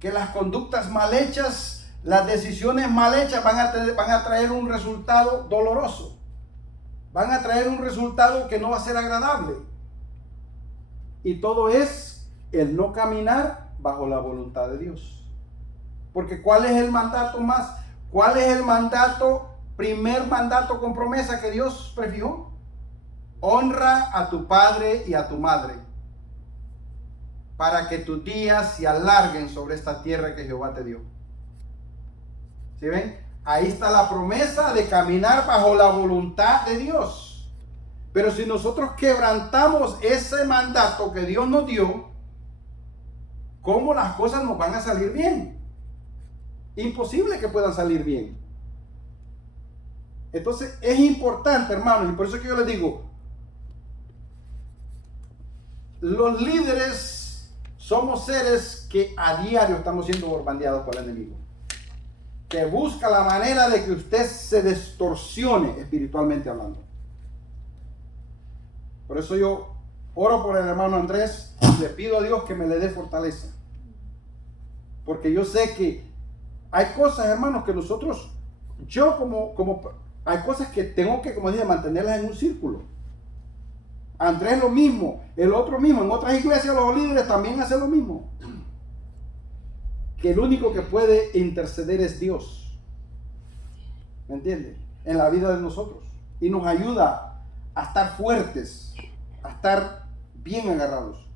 Que las conductas mal hechas, las decisiones mal hechas van a traer un resultado doloroso. Van a traer un resultado que no va a ser agradable. Y todo es el no caminar bajo la voluntad de Dios. Porque ¿cuál es el mandato más? ¿Cuál es el mandato, primer mandato con promesa que Dios prefijó? Honra a tu padre y a tu madre, para que tus días se alarguen sobre esta tierra que Jehová te dio. ¿Sí ven? Ahí está la promesa de caminar bajo la voluntad de Dios. Pero si nosotros quebrantamos ese mandato que Dios nos dio, ¿cómo las cosas nos van a salir bien? Imposible que puedan salir bien. Entonces es importante, hermanos, y por eso que yo les digo, los líderes somos seres que a diario estamos siendo bombardeados por el enemigo, que busca la manera de que usted se distorsione espiritualmente hablando. Por eso yo oro por el hermano Andrés y le pido a Dios que me le dé fortaleza, porque yo sé que hay cosas, hermanos, que nosotros, yo hay cosas que tengo que, como dije, mantenerlas en un círculo. Andrés lo mismo, el otro mismo. En otras iglesias los líderes también hacen lo mismo. Que el único que puede interceder es Dios. ¿Me entiende? En la vida de nosotros. Y nos ayuda a estar fuertes, a estar bien agarrados.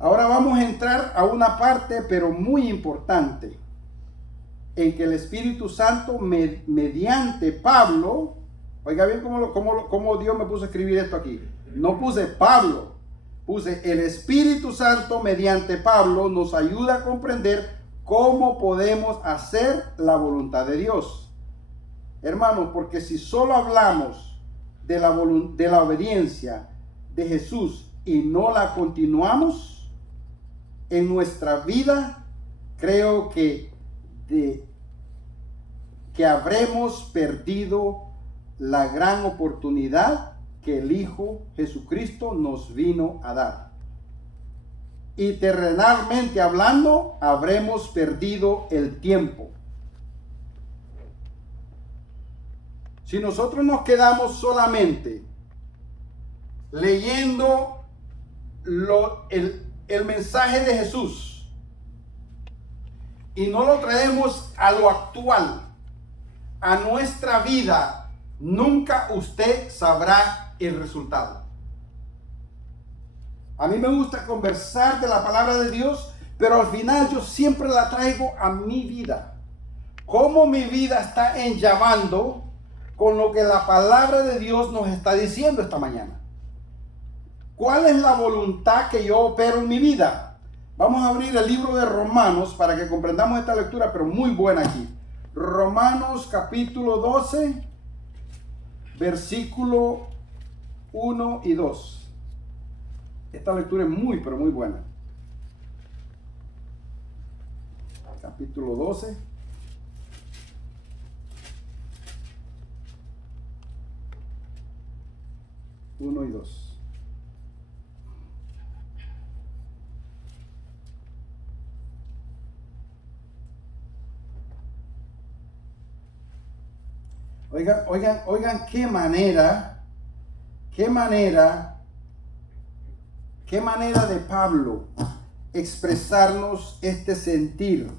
Ahora vamos a entrar a una parte, pero muy importante, en que el Espíritu Santo mediante Pablo, oiga bien cómo Dios me puso a escribir esto aquí. No puse Pablo, puse el Espíritu Santo mediante Pablo nos ayuda a comprender ¿cómo podemos hacer la voluntad de Dios? Hermanos, porque si solo hablamos de la obediencia de Jesús y no la continuamos en nuestra vida, creo que habremos perdido la gran oportunidad que el Hijo Jesucristo nos vino a dar. Y terrenalmente hablando, habremos perdido el tiempo. Si nosotros nos quedamos solamente leyendo el mensaje de Jesús y no lo traemos a lo actual, a nuestra vida, nunca usted sabrá el resultado. A mí me gusta conversar de la palabra de Dios, pero al final yo siempre la traigo a mi vida. Cómo mi vida está enllavando con lo que la palabra de Dios nos está diciendo esta mañana. ¿Cuál es la voluntad que yo opero en mi vida? Vamos a abrir el libro de Romanos para que comprendamos esta lectura, pero muy buena aquí. Romanos capítulo 12, versículo 1 y 2. Esta lectura es muy, pero muy buena. Capítulo 12. Uno y 2. Oigan, qué manera de Pablo expresarnos este sentir.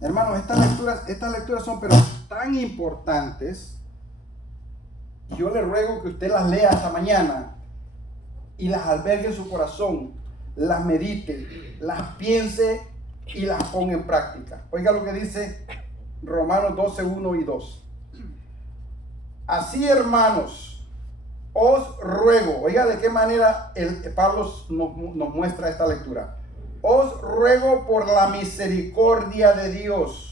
Hermanos, estas lecturas son pero tan importantes. Yo le ruego que usted las lea esta mañana y las albergue en su corazón, las medite, las piense y las ponga en práctica. Oiga lo que dice Romanos 12, 1 y 2. Así, hermanos, os ruego, oiga de qué manera Pablo nos muestra esta lectura. Os ruego por la misericordia de Dios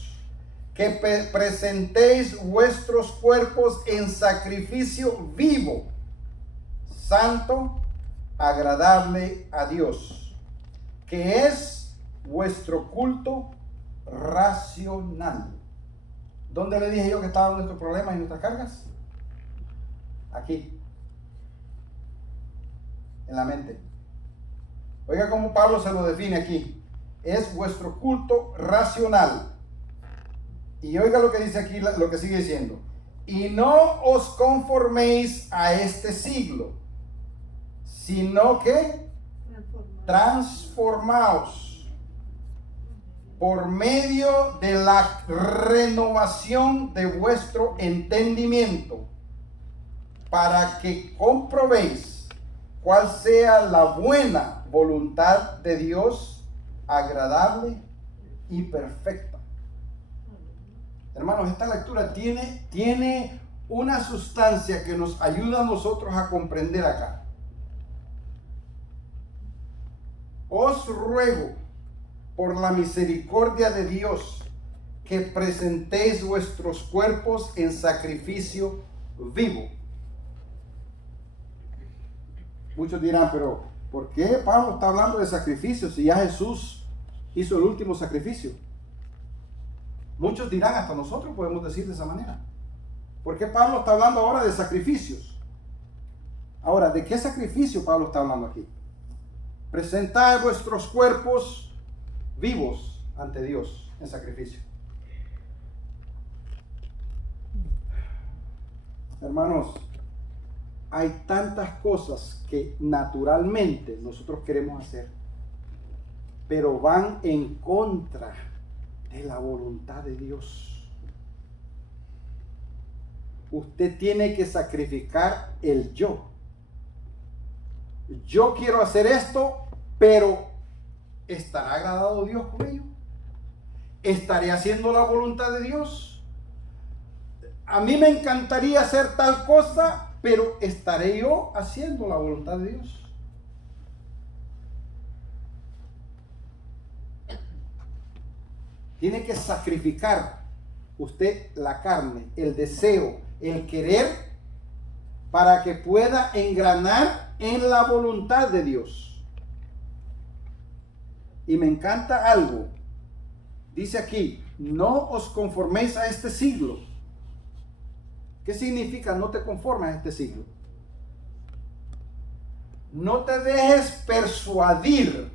que presentéis vuestros cuerpos en sacrificio vivo, santo, agradable a Dios, que es vuestro culto racional. ¿Dónde le dije yo que estaban nuestros problemas y nuestras cargas? Aquí, en la mente. Oiga cómo Pablo se lo define aquí. Es vuestro culto racional. Y oiga lo que dice aquí, lo que sigue diciendo. Y no os conforméis a este siglo, sino que transformaos por medio de la renovación de vuestro entendimiento, para que comprobéis cuál sea la buena voluntad de Dios, agradable y perfecta. Hermanos, esta lectura tiene una sustancia que nos ayuda a nosotros a comprender acá. Os ruego por la misericordia de Dios que presentéis vuestros cuerpos en sacrificio vivo. Muchos dirán, pero ¿por qué Pablo está hablando de sacrificios si ya Jesús hizo el último sacrificio? Muchos dirán, hasta nosotros podemos decir de esa manera. ¿Por qué Pablo está hablando ahora de sacrificios? Ahora, ¿de qué sacrificio Pablo está hablando aquí? Presentad vuestros cuerpos vivos ante Dios en sacrificio. Hermanos, hay tantas cosas que naturalmente nosotros queremos hacer, pero van en contra de la voluntad de Dios. Usted tiene que sacrificar el yo. Yo quiero hacer esto, pero ¿estará agradado Dios con ello? ¿Estaré haciendo la voluntad de Dios? A mí me encantaría hacer tal cosa, pero ¿estaré yo haciendo la voluntad de Dios? Tiene que sacrificar usted la carne, el deseo, el querer, para que pueda engranar en la voluntad de Dios. Y me encanta algo. Dice aquí, no os conforméis a este siglo. ¿Qué significa no te conformes a este siglo? No te dejes persuadir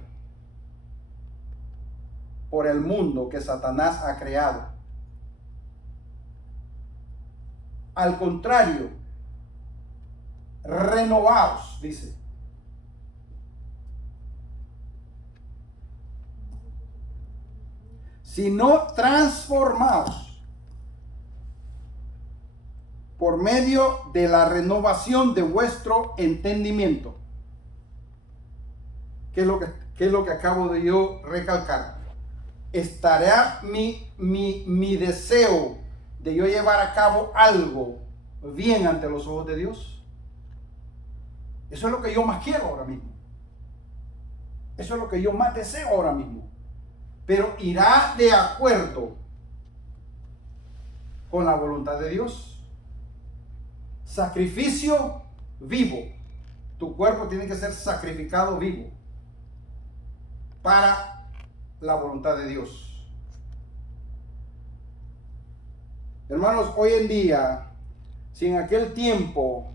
por el mundo que Satanás ha creado. Al contrario, renovaos, dice. Sino transformaos por medio de la renovación de vuestro entendimiento. ¿Qué es lo que acabo de yo recalcar? ¿Estará mi deseo de yo llevar a cabo algo bien ante los ojos de Dios? Eso es lo que yo más quiero ahora mismo. Eso es lo que yo más deseo ahora mismo. Pero irá de acuerdo con la voluntad de Dios. Sacrificio vivo. Tu cuerpo tiene que ser sacrificado vivo para la voluntad de Dios. Hermanos, hoy en día, si en aquel tiempo,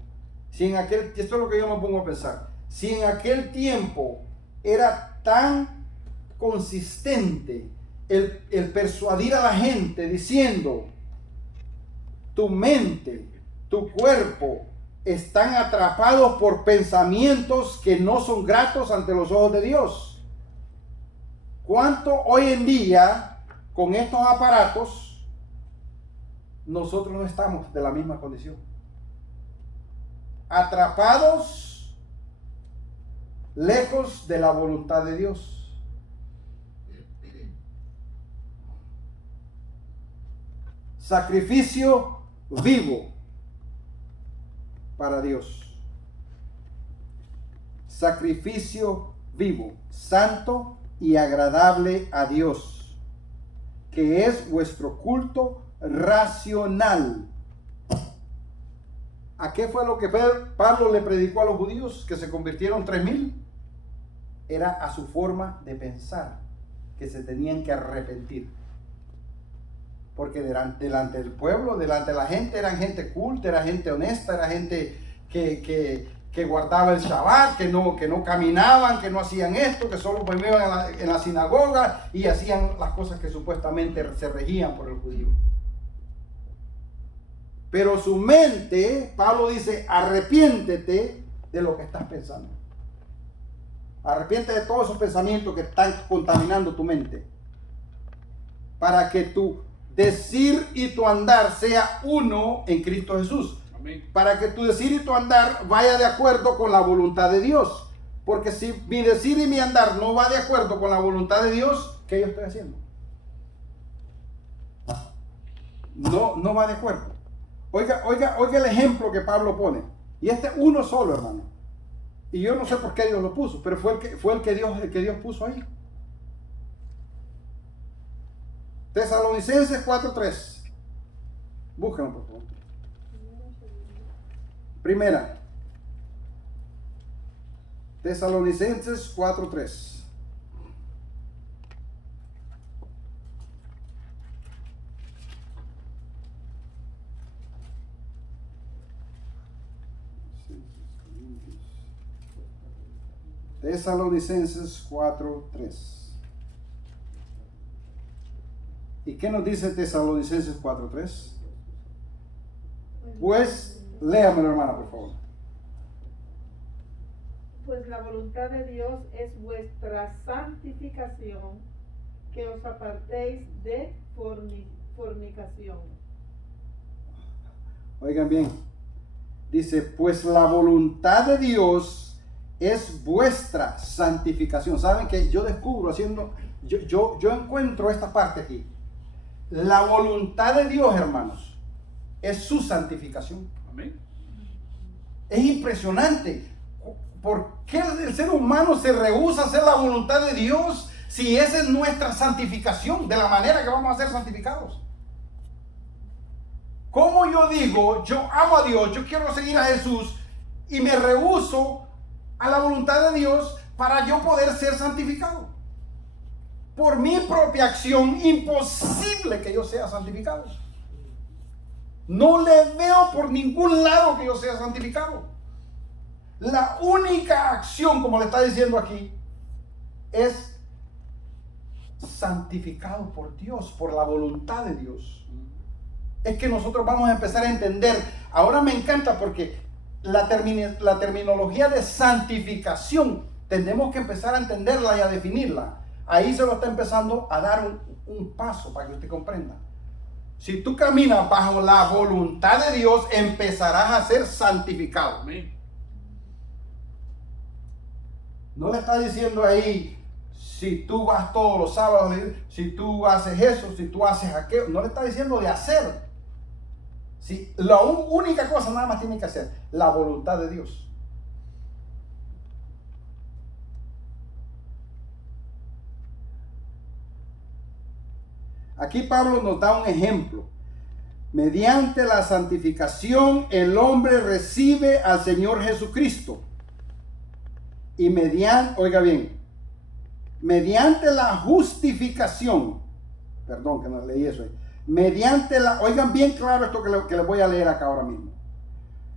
esto es lo que yo me pongo a pensar, si en aquel tiempo era tan consistente el persuadir a la gente diciendo, tu mente, tu cuerpo están atrapados por pensamientos que no son gratos ante los ojos de Dios. ¿Cuánto hoy en día con estos aparatos nosotros no estamos de la misma condición? Atrapados lejos de la voluntad de Dios. Sacrificio vivo para Dios. Sacrificio vivo, santo y agradable a Dios, que es vuestro culto racional. ¿A qué fue lo que Pablo le predicó a los judíos que se convirtieron 3,000? Era a su forma de pensar, que se tenían que arrepentir. Porque delante del pueblo, delante de la gente, eran gente culta, era gente honesta, era gente que guardaba el Shabbat, que no caminaban, que no hacían esto, que solo vivían en la sinagoga y hacían las cosas que supuestamente se regían por el judío. Pero su mente, Pablo dice, arrepiéntete de lo que estás pensando. Arrepiéntete de todos esos pensamientos que están contaminando tu mente. Para que tu decir y tu andar sea uno en Cristo Jesús. Amén. Para que tu decir y tu andar vaya de acuerdo con la voluntad de Dios. Porque si mi decir y mi andar no va de acuerdo con la voluntad de Dios, ¿qué yo estoy haciendo? No va de acuerdo. Oiga el ejemplo que Pablo pone. Y uno solo, hermano. Y yo no sé por qué Dios lo puso, pero fue el que Dios puso ahí. Tesalonicenses 4:3. Búsquenlo, por favor. Primera. Tesalonicenses 4:3. Tesalonicenses 4:3. ¿Y qué nos dice Tesalonicenses 4:3? Pues, léamelo, hermana, por favor. Pues la voluntad de Dios es vuestra santificación, que os apartéis de fornicación. Oigan bien, dice, pues la voluntad de Dios es vuestra santificación. ¿Saben que yo descubro yo encuentro esta parte aquí? La voluntad de Dios, hermanos, es su santificación. Amén. Es impresionante. ¿Por qué el ser humano se rehúsa a hacer la voluntad de Dios? si esa es nuestra santificación, de la manera que vamos a ser santificados? ¿Cómo yo digo, yo amo a Dios, yo quiero seguir a Jesús y me rehúso a la voluntad de Dios para yo poder ser santificado? Por mi propia acción, imposible que yo sea santificado. No le veo por ningún lado que yo sea santificado. La única acción, como le está diciendo aquí, es santificado por Dios, por la voluntad de Dios. Es que nosotros vamos a empezar a entender. Ahora me encanta porque la terminología de santificación tenemos que empezar a entenderla y a definirla. Ahí se lo está empezando a dar un paso para que usted comprenda. Si tú caminas bajo la voluntad de Dios, empezarás a ser santificado. Amén. No le está diciendo ahí, si tú vas todos los sábados, si tú haces eso, si tú haces aquello. No le está diciendo de hacer. Si, la única cosa nada más tiene que hacer, la voluntad de Dios. Aquí Pablo nos da un ejemplo. Mediante la santificación, el hombre recibe al Señor Jesucristo. Y oiga bien, mediante la justificación, perdón que no leí eso ahí, oigan bien claro esto que les voy a leer acá ahora mismo.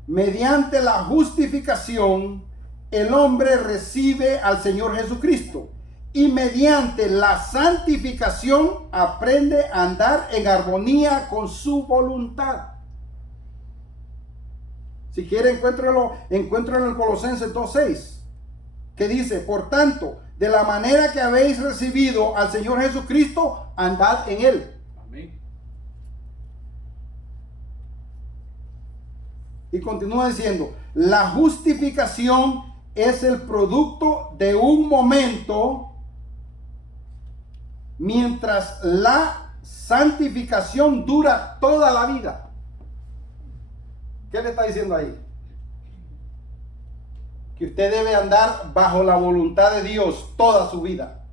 Mediante la justificación, el hombre recibe al Señor Jesucristo. Y mediante la santificación aprende a andar en armonía con su voluntad. Si quiere, encuéntralo en Colosenses 2:6, que dice: por tanto, de la manera que habéis recibido al Señor Jesucristo, andad en él. Amén. Y continúa diciendo: la justificación es el producto de un momento, mientras la santificación dura toda la vida. ¿Qué le está diciendo ahí? Que usted debe andar bajo la voluntad de Dios toda su vida,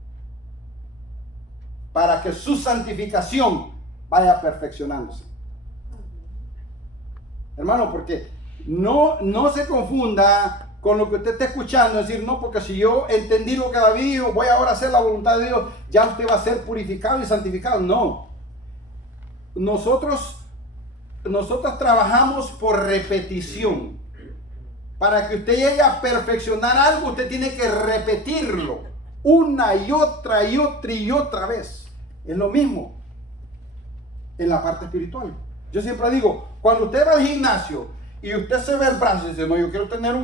para que su santificación vaya perfeccionándose. Hermano, porque no se confunda con lo que usted está escuchando, es decir, no, porque si yo entendí lo que David dijo, voy ahora a hacer la voluntad de Dios, ya usted va a ser purificado y santificado. No. Nosotros trabajamos por repetición. Para que usted llegue a perfeccionar algo, usted tiene que repetirlo una y otra y otra y otra vez. Es lo mismo en la parte espiritual. Yo siempre digo, cuando usted va al gimnasio y usted se ve el brazo y dice, no, yo quiero tener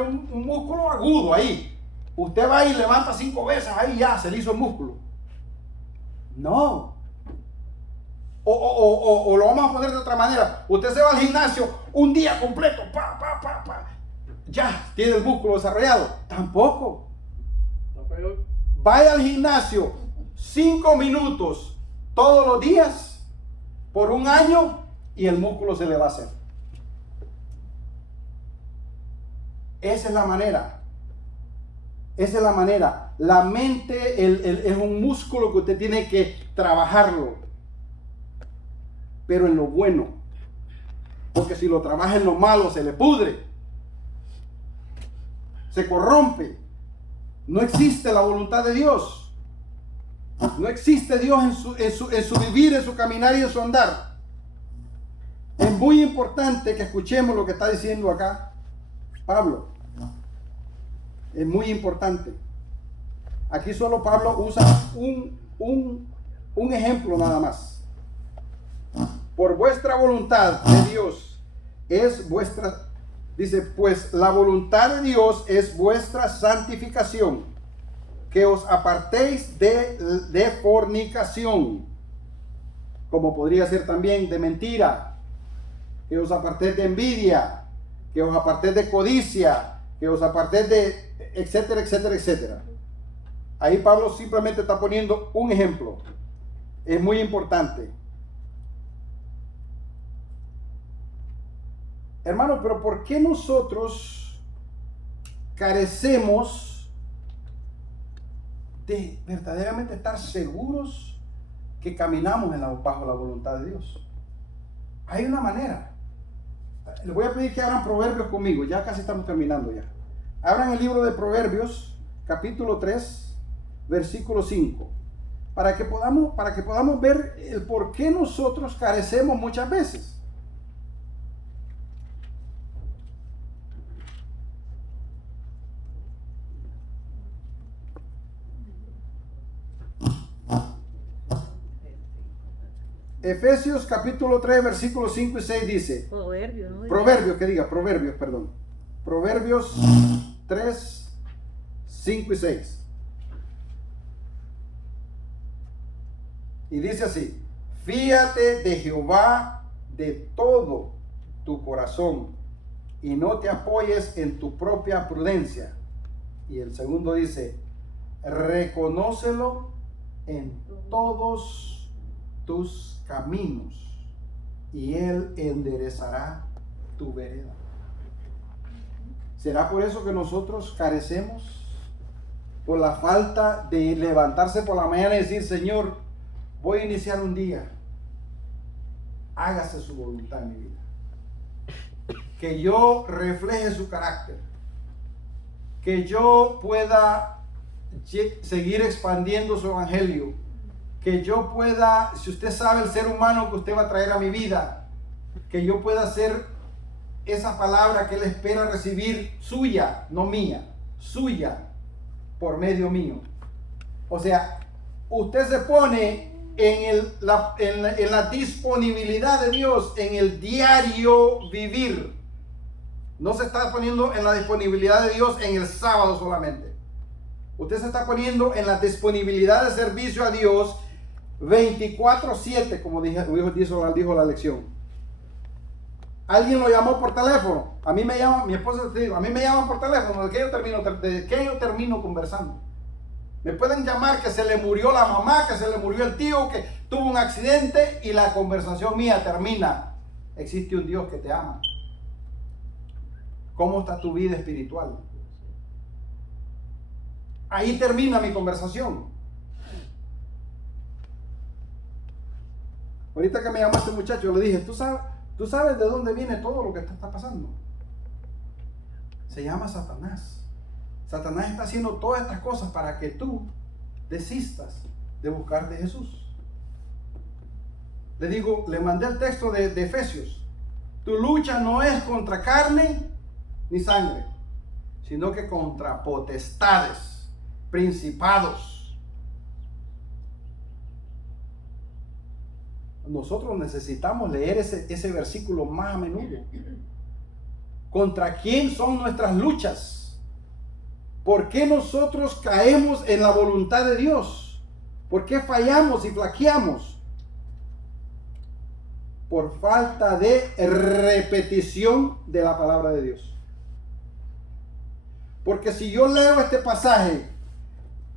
un músculo agudo ahí. Usted va y levanta 5 veces, ahí ya se le hizo el músculo. No. O lo vamos a poner de otra manera. Usted se va al gimnasio un día completo, ya tiene el músculo desarrollado. Tampoco. Vaya al gimnasio 5 minutos todos los días por un año y el músculo se le va a hacer. Esa es la manera. Esa es la manera. La mente es un músculo que usted tiene que trabajarlo, pero en lo bueno. Porque si lo trabaja en lo malo, se le pudre, se corrompe. No existe la voluntad de Dios. No existe Dios en su vivir, en su caminar y en su andar. Es muy importante que escuchemos lo que está diciendo acá Pablo. Es muy importante. Aquí solo Pablo usa un ejemplo nada más. Por vuestra voluntad de Dios es vuestra, dice, pues la voluntad de Dios es vuestra santificación, que os apartéis de fornicación, como podría ser también de mentira, que os apartéis de envidia, que os apartéis de codicia, que os apartéis de etcétera, etcétera, etcétera. Ahí Pablo simplemente está poniendo un ejemplo. Es muy importante. Hermano, pero ¿por qué nosotros carecemos de verdaderamente estar seguros que caminamos bajo la voluntad de Dios. Hay una manera. Les voy a pedir que abran Proverbios conmigo, ya casi estamos terminando ya. Abran el libro de Proverbios, capítulo 3, versículo 5, para que podamos ver el por qué nosotros carecemos muchas veces. Efesios capítulo 3, versículos 5 y 6 dice. Proverbios 3, 5 y 6. Y dice así: fíate de Jehová de todo tu corazón y no te apoyes en tu propia prudencia. Y el segundo dice: reconócelo en todos tus caminos y él enderezará tu vereda. ¿Será por eso que nosotros carecemos? Por la falta de levantarse por la mañana y decir: Señor, voy a iniciar un día, hágase su voluntad en mi vida, que yo refleje su carácter, que yo pueda seguir expandiendo su evangelio, que yo pueda, si usted sabe el ser humano que usted va a traer a mi vida, que yo pueda ser esa palabra que él espera recibir suya, no mía, suya, por medio mío. O sea, usted se pone en la disponibilidad de Dios, en el diario vivir. No se está poniendo en la disponibilidad de Dios en el sábado solamente. Usted se está poniendo en la disponibilidad de servicio a Dios 24/7, como dijo la lección. Alguien lo llamó por teléfono. A mí me llama, mi esposa te digo, a mí me llaman por teléfono. ¿De qué yo termino conversando? Me pueden llamar que se le murió la mamá, que se le murió el tío, que tuvo un accidente y la conversación mía termina. Existe un Dios que te ama. ¿Cómo está tu vida espiritual? Ahí termina mi conversación. Ahorita que me llamó este muchacho, yo le dije: ¿Tú sabes de dónde viene todo lo que está pasando? Se llama Satanás. Satanás está haciendo todas estas cosas para que tú desistas de buscar de Jesús. Le mandé el texto de Efesios. Tu lucha no es contra carne ni sangre, sino que contra potestades, principados. Nosotros necesitamos leer ese versículo más a menudo. ¿Contra quién son nuestras luchas? ¿Por qué nosotros caemos en la voluntad de Dios? ¿Por qué fallamos y flaqueamos? Por falta de repetición de la palabra de Dios. Porque si yo leo este pasaje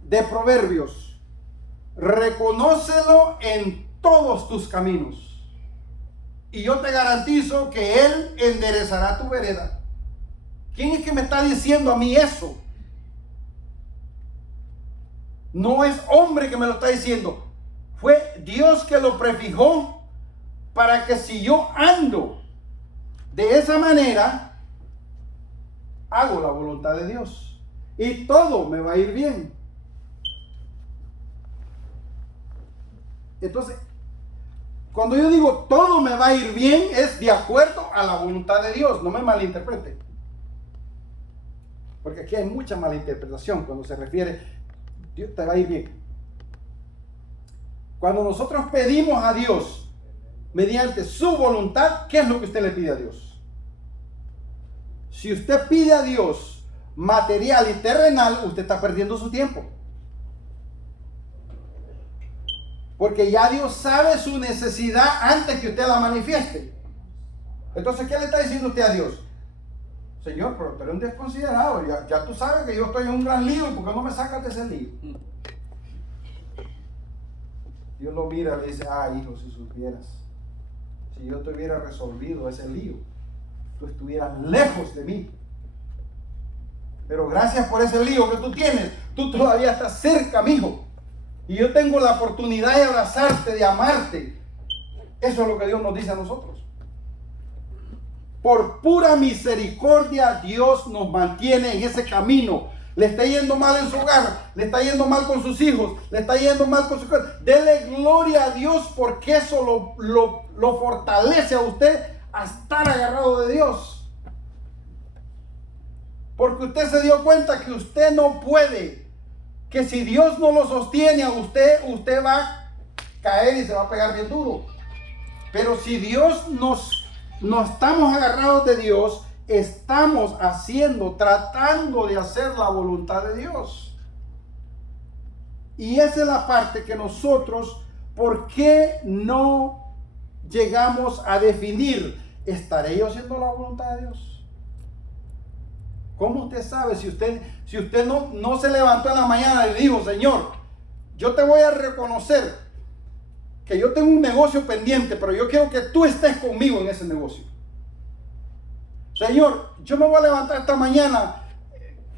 de Proverbios, reconócelo en todos tus caminos, y yo te garantizo que Él enderezará tu vereda. ¿Quién es que me está diciendo a mí eso? No es hombre que me lo está diciendo. Fue Dios que lo prefijó para que si yo ando de esa manera, hago la voluntad de Dios y todo me va a ir bien. Entonces, cuando yo digo todo me va a ir bien, es de acuerdo a la voluntad de Dios. No me malinterprete, porque aquí hay mucha malinterpretación cuando se refiere Dios te va a ir bien. Cuando nosotros pedimos a Dios mediante su voluntad, ¿qué es lo que usted le pide a Dios? Si usted pide a Dios material y terrenal, usted está perdiendo su tiempo. Porque ya Dios sabe su necesidad antes que usted la manifieste. Entonces, ¿qué le está diciendo usted a Dios? Señor, pero tú eres un desconsiderado. Ya tú sabes que yo estoy en un gran lío. ¿Por qué no me sacas de ese lío? Dios lo mira y le dice: hijo, si supieras, si yo te hubiera resolvido ese lío, tú estuvieras lejos de mí. Pero gracias por ese lío que tú tienes, tú todavía estás cerca, mijo. Y yo tengo la oportunidad de abrazarte, de amarte. Eso es lo que Dios nos dice a nosotros. Por pura misericordia, Dios nos mantiene en ese camino. Le está yendo mal en su hogar, le está yendo mal con sus hijos, le está yendo mal con su casa. Dele gloria a Dios, porque eso lo fortalece a usted a estar agarrado de Dios. Porque usted se dio cuenta que usted no puede, que si Dios no lo sostiene a usted, usted va a caer y se va a pegar bien duro. Pero si Dios no estamos agarrados de Dios, estamos tratando de hacer la voluntad de Dios. Y esa es la parte que nosotros, ¿por qué no llegamos a definir? ¿Estaré yo haciendo la voluntad de Dios? ¿Cómo usted sabe si usted no se levantó en la mañana y dijo, Señor, yo te voy a reconocer que yo tengo un negocio pendiente, pero yo quiero que tú estés conmigo en ese negocio? Señor, yo me voy a levantar esta mañana,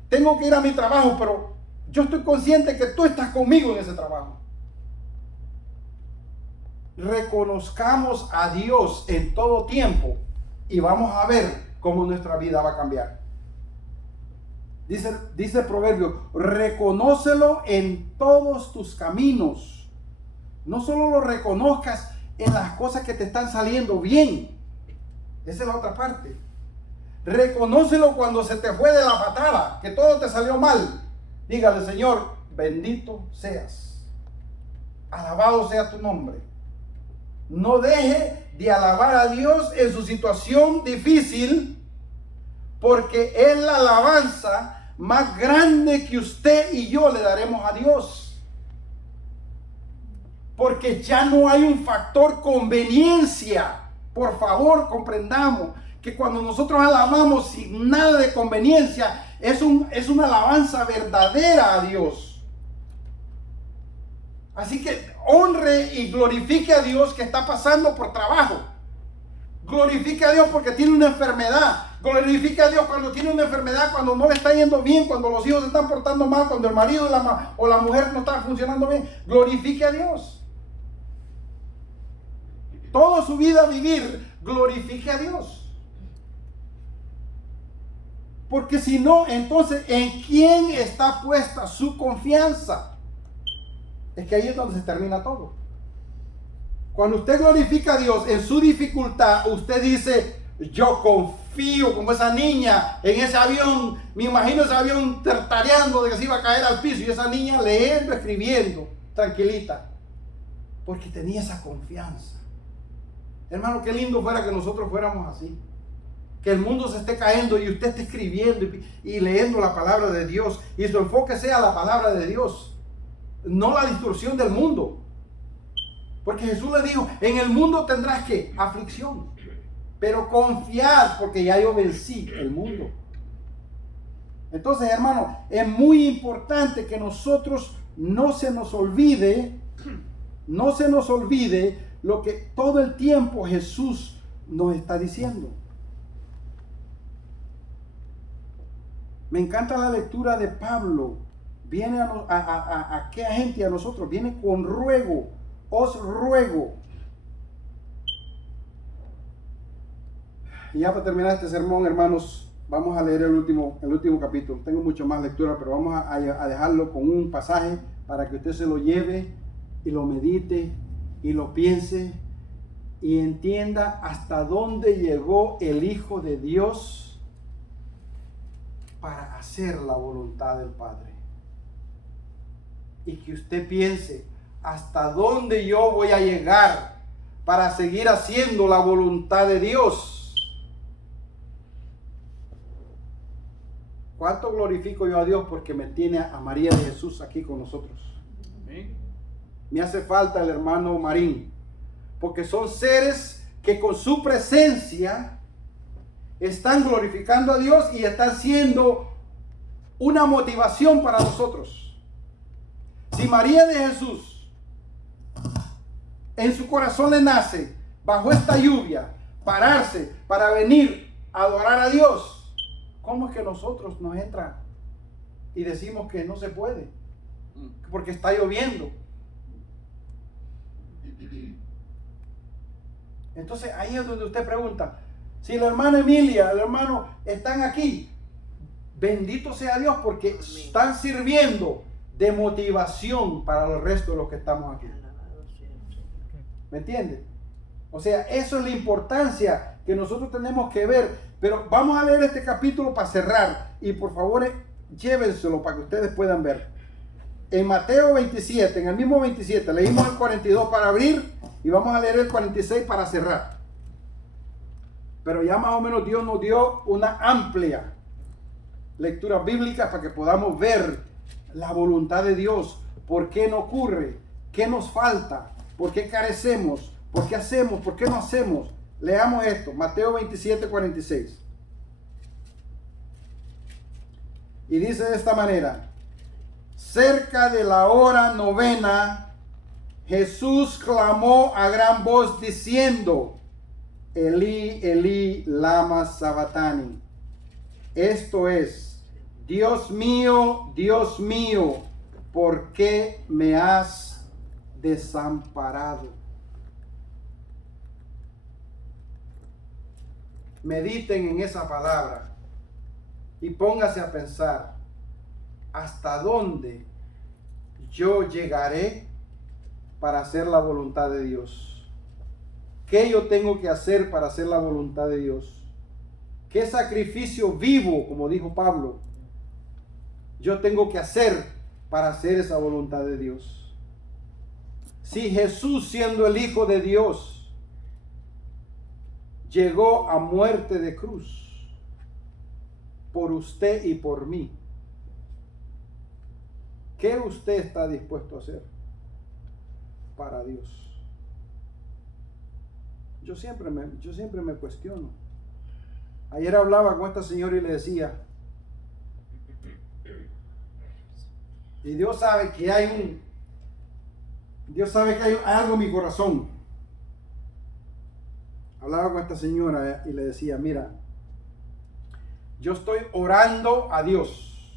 tengo que ir a mi trabajo, pero yo estoy consciente que tú estás conmigo en ese trabajo. Reconozcamos a Dios en todo tiempo y vamos a ver cómo nuestra vida va a cambiar. Dice el proverbio, reconócelo en todos tus caminos. No solo lo reconozcas en las cosas que te están saliendo bien. Esa es la otra parte. Reconócelo cuando se te fue de la patada, que todo te salió mal. Dígale, Señor, bendito seas. Alabado sea tu nombre. No deje de alabar a Dios en su situación difícil, porque es la alabanza más grande que usted y yo le daremos a Dios. Porque ya no hay un factor conveniencia. Por favor, comprendamos que cuando nosotros alabamos sin nada de conveniencia, es una alabanza verdadera a Dios. Así que honre y glorifique a Dios que está pasando por trabajo. Glorifique a Dios porque tiene una enfermedad. Glorifique a Dios cuando tiene una enfermedad, cuando no le está yendo bien, cuando los hijos se están portando mal, cuando el marido o la mujer no está funcionando bien. Glorifique a Dios. Toda su vida vivir, glorifique a Dios. Porque si no, entonces, ¿en quién está puesta su confianza? Es que ahí es donde se termina todo. Cuando usted glorifica a Dios en su dificultad, usted dice, yo confío como esa niña en ese avión. Me imagino ese avión tartareando de que se iba a caer al piso y esa niña leyendo, escribiendo, tranquilita. Porque tenía esa confianza. Hermano, qué lindo fuera que nosotros fuéramos así. Que el mundo se esté cayendo y usted esté escribiendo y leyendo la palabra de Dios. Y su enfoque sea la palabra de Dios. No la distorsión del mundo. Porque Jesús le dijo, en el mundo tendrás que aflicción. Pero confiad porque ya yo vencí el mundo. Entonces, hermano, es muy importante que nosotros no se nos olvide lo que todo el tiempo Jesús nos está diciendo. Me encanta la lectura de Pablo. Viene a aquella gente, a nosotros, viene con ruego, os ruego. Y ya para terminar este sermón, hermanos, vamos a leer el último capítulo. Tengo mucho más lectura, pero vamos a dejarlo con un pasaje para que usted se lo lleve y lo medite y lo piense y entienda hasta dónde llegó el Hijo de Dios para hacer la voluntad del Padre. Y que usted piense hasta dónde yo voy a llegar para seguir haciendo la voluntad de Dios. ¿Cuánto glorifico yo a Dios porque me tiene a María de Jesús aquí con nosotros? Amén. Me hace falta el hermano Marín, porque son seres que con su presencia están glorificando a Dios y están siendo una motivación para nosotros. Si María de Jesús en su corazón le nace bajo esta lluvia pararse para venir a adorar a Dios, ¿cómo es que nosotros nos entra y decimos que no se puede, porque está lloviendo. Entonces ahí es donde usted pregunta, si la hermana Emilia, el hermano están aquí, bendito sea Dios, porque están sirviendo de motivación para el resto de los que estamos aquí. ¿Me entiende? O sea, eso es la importancia que nosotros tenemos que ver. Pero vamos a leer este capítulo para cerrar. Y por favor, llévenselo para que ustedes puedan ver. En Mateo 27, en el mismo 27, leímos el 42 para abrir y vamos a leer el 46 para cerrar. Pero ya más o menos Dios nos dio una amplia lectura bíblica para que podamos ver la voluntad de Dios. ¿Por qué no ocurre? ¿Qué nos falta? ¿Por qué carecemos? ¿Por qué hacemos? ¿Por qué no hacemos? Leamos esto, Mateo 27, 46. Y dice de esta manera: cerca de la hora novena, Jesús clamó a gran voz diciendo: Elí, Elí, lama sabactani. Esto es: Dios mío, ¿por qué me has desamparado? Mediten en esa palabra y póngase a pensar, ¿hasta dónde yo llegaré para hacer la voluntad de Dios? ¿Qué yo tengo que hacer para hacer la voluntad de Dios? ¿Qué sacrificio vivo, como dijo Pablo, yo tengo que hacer para hacer esa voluntad de Dios? Si Jesús, siendo el Hijo de Dios, llegó a muerte de cruz por usted y por mí, ¿qué usted está dispuesto a hacer para Dios? Yo siempre me cuestiono. Ayer hablaba con esta señora y le decía, y Dios sabe que hay algo en mi corazón. Hablaba con esta señora y le decía, mira, yo estoy orando a Dios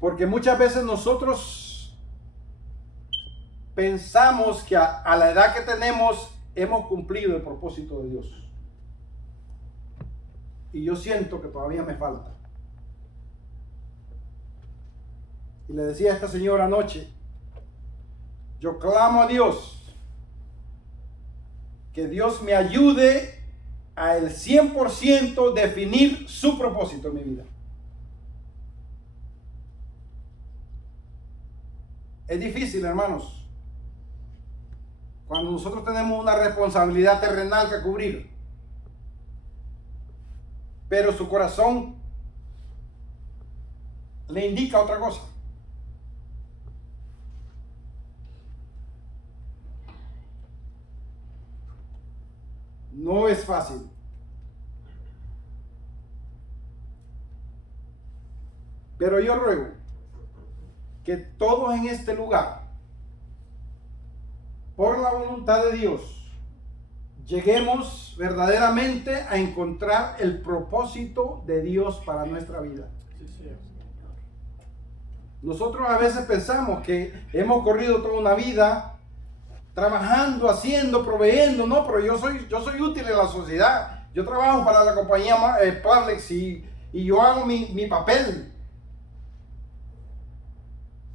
porque muchas veces nosotros pensamos que a la edad que tenemos hemos cumplido el propósito de Dios. Y yo siento que todavía me falta. Y le decía a esta señora anoche, yo clamo a Dios, que Dios me ayude a el 100% definir su propósito en mi vida. Es difícil, hermanos, cuando nosotros tenemos una responsabilidad terrenal que cubrir, pero su corazón le indica otra cosa. No es fácil. Pero yo ruego que todos en este lugar, por la voluntad de Dios, lleguemos verdaderamente a encontrar el propósito de Dios para nuestra vida. Nosotros a veces pensamos que hemos corrido toda una vida trabajando, haciendo, proveyendo. No, pero yo soy útil en la sociedad. Yo trabajo para la compañía Publix y yo hago mi papel.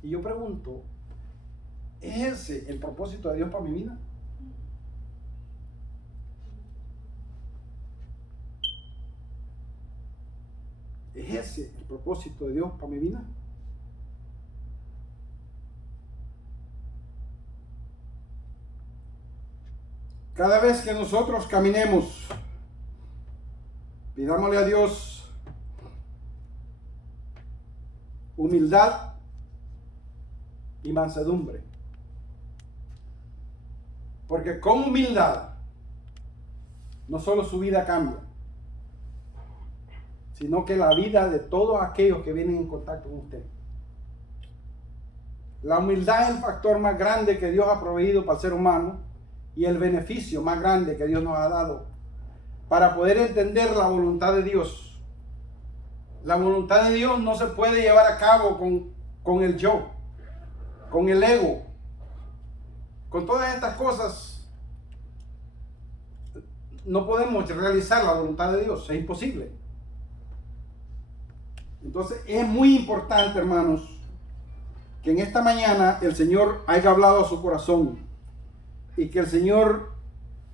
Y yo pregunto, ¿es ese el propósito de Dios para mi vida? ¿Es ese el propósito de Dios para mi vida? Cada vez que nosotros caminemos, pidámosle a Dios humildad y mansedumbre. Porque con humildad, no solo su vida cambia, sino que la vida de todos aquellos que vienen en contacto con usted. La humildad es el factor más grande que Dios ha proveído para el ser humano y el beneficio más grande que Dios nos ha dado. para poder entender la voluntad de Dios. La voluntad de Dios no se puede llevar a cabo con el yo, con el ego, con todas estas cosas. No podemos realizar la voluntad de Dios, es imposible. Entonces es muy importante, hermanos, que en esta mañana el Señor haya hablado a su corazón y que el Señor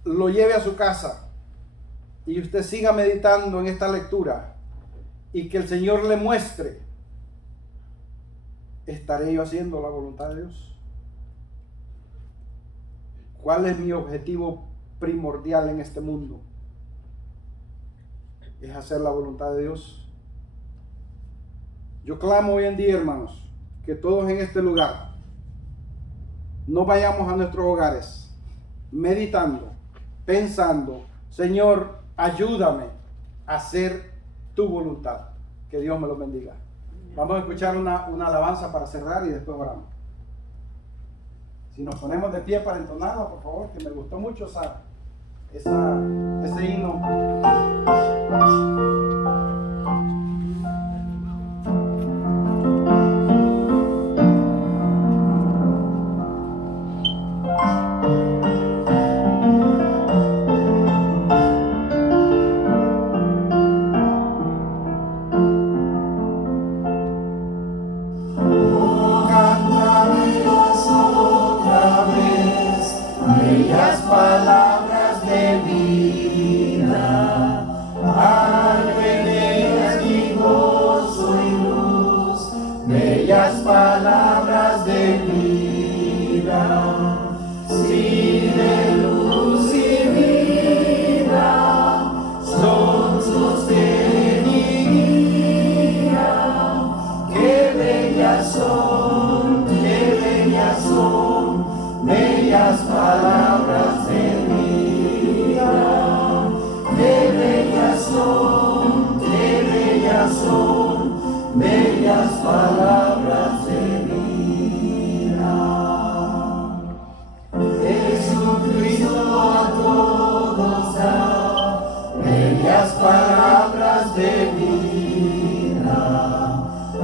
lo lleve a su casa y usted siga meditando en esta lectura y que el Señor le muestre: ¿estaré yo haciendo la voluntad de Dios? ¿Cuál es mi objetivo primordial en este mundo? ¿Es hacer la voluntad de Dios? Yo clamo hoy en día, hermanos, que todos en este lugar no vayamos a nuestros hogares meditando, pensando: Señor, ayúdame a hacer tu voluntad. Que Dios me lo bendiga. Vamos a escuchar una alabanza para cerrar y después oramos. Si nos ponemos de pie para entonarla, por favor, que me gustó mucho ese himno. Bellas palabras de vida, al ver ellas mi gozo y luz. Bellas palabras de vida, sí, de luz y vida, son sostén y guía. Qué bellas son, qué bellas son, bellas palabras de vida. Qué bellas son, bellas palabras de vida. Jesucristo a todos da bellas palabras de vida.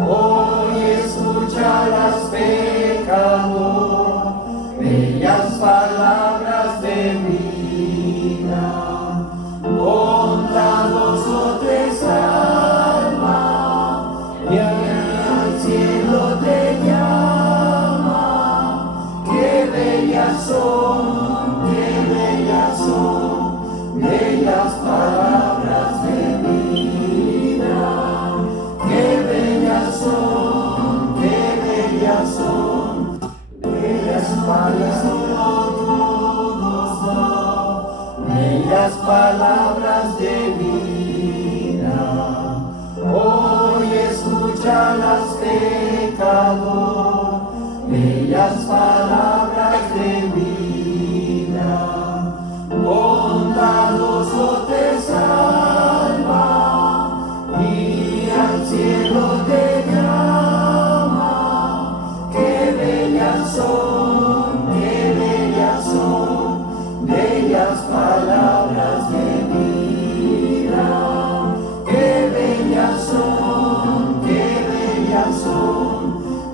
Hoy escúchalas, pecador, bellas palabras de vida. Bondadoso te salva y al cielo te llama. Qué bellas son, bellas palabras de vida. Qué bellas son, bellas palabras bellas palabras de vida. Hoy escúchalas, pecador, bellas palabras de vida. Bondadoso te salva y al cielo te llama. Qué bellas son, bellas palabras de vida. Qué bellas son,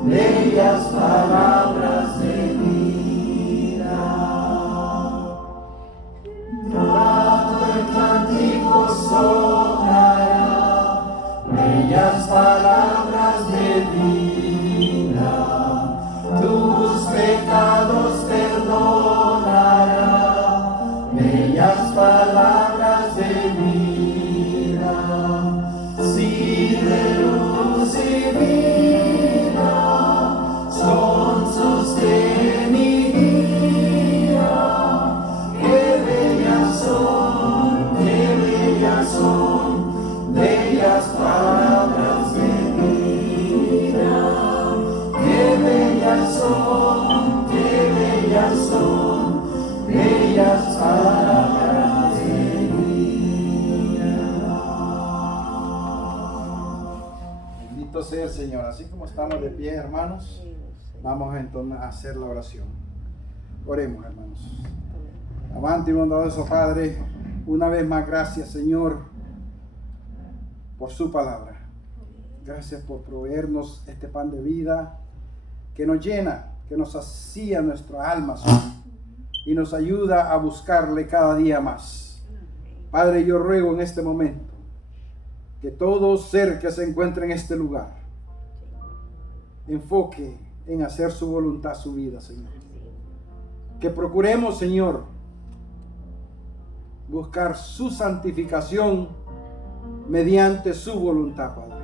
bellas palabras de vida. Rato el cántico sonará, bellas palabras de vida. Tus pecados perdonará, bellas palabras de vida. Sí, de luz y vida, son sostén y guía. Qué bellas son, bellas palabras de vida. Qué bellas son, bellas palabras de vida. Bendito sea el Señor. Así como estamos de pie, hermanos, vamos entonces a hacer la oración. Oremos, hermanos. Amante y bondadoso Padre, una vez más, gracias, Señor, por su palabra. Gracias por proveernos este pan de vida que nos llena, que nos sacía nuestra alma, Señor, y nos ayuda a buscarle cada día más. Padre, yo ruego en este momento que todo ser que se encuentre en este lugar enfoque en hacer su voluntad, su vida, Señor. Que procuremos, Señor, buscar su santificación mediante su voluntad, Padre.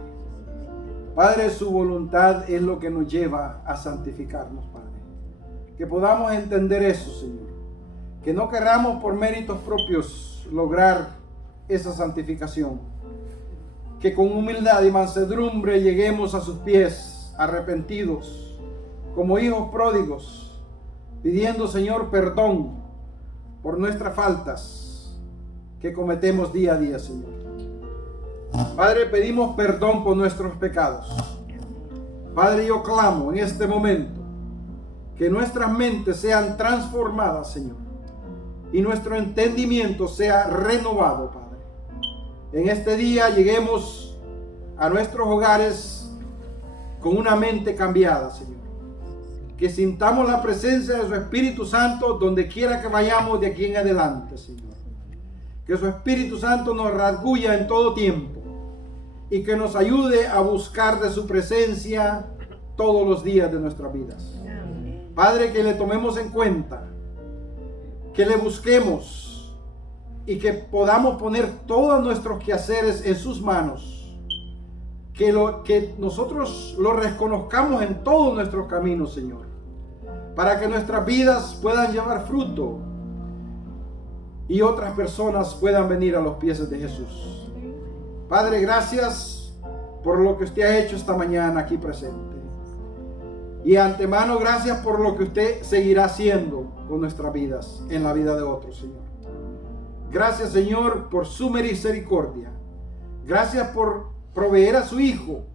Padre, su voluntad es lo que nos lleva a santificarnos, Padre. Que podamos entender eso, Señor. Que no queramos por méritos propios lograr esa santificación. Que con humildad y mansedumbre lleguemos a sus pies arrepentidos, como hijos pródigos, pidiendo, Señor, perdón por nuestras faltas que cometemos día a día, Señor. Padre, pedimos perdón por nuestros pecados. Padre, yo clamo en este momento que nuestras mentes sean transformadas, Señor, y nuestro entendimiento sea renovado, Padre. En este día lleguemos a nuestros hogares con una mente cambiada, Señor. Que sintamos la presencia de su Espíritu Santo donde quiera que vayamos de aquí en adelante, Señor. Que su Espíritu Santo nos rasguya en todo tiempo y que nos ayude a buscar de su presencia todos los días de nuestras vidas. Padre, que le tomemos en cuenta, que le busquemos y que podamos poner todos nuestros quehaceres en sus manos. Que nosotros lo reconozcamos en todos nuestros caminos, Señor, para que nuestras vidas puedan llevar fruto y otras personas puedan venir a los pies de Jesús. Padre, gracias por lo que usted ha hecho esta mañana aquí presente. Y de antemano, gracias por lo que usted seguirá haciendo con nuestras vidas, en la vida de otros, Señor. Gracias, Señor, por su misericordia. Gracias por proveer a su Hijo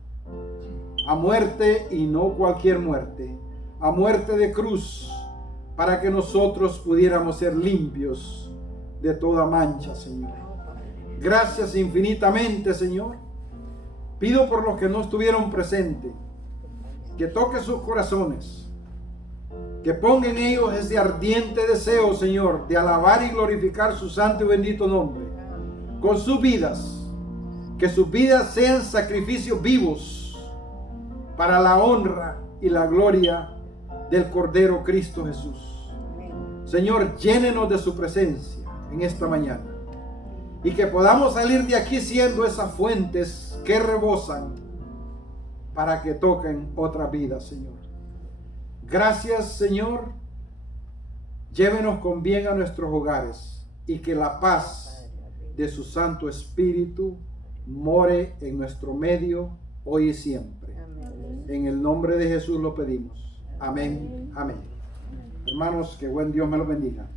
a muerte, y no cualquier muerte, a muerte de cruz, para que nosotros pudiéramos ser limpios de toda mancha, Señor. Gracias infinitamente, Señor. Pido por los que no estuvieron presentes, que toque sus corazones, que ponga en ellos ese ardiente deseo, Señor, de alabar y glorificar su santo y bendito nombre con sus vidas. Que sus vidas sean sacrificios vivos para la honra y la gloria del Cordero Cristo Jesús. Señor, llénenos de su presencia en esta mañana y que podamos salir de aquí siendo esas fuentes que rebosan para que toquen otra vida, Señor. Gracias, Señor. Llévenos con bien a nuestros hogares y que la paz de su Santo Espíritu more en nuestro medio hoy y siempre. Amén. En el nombre de Jesús lo pedimos. Amén. Amén. Hermanos, que buen Dios me los bendiga.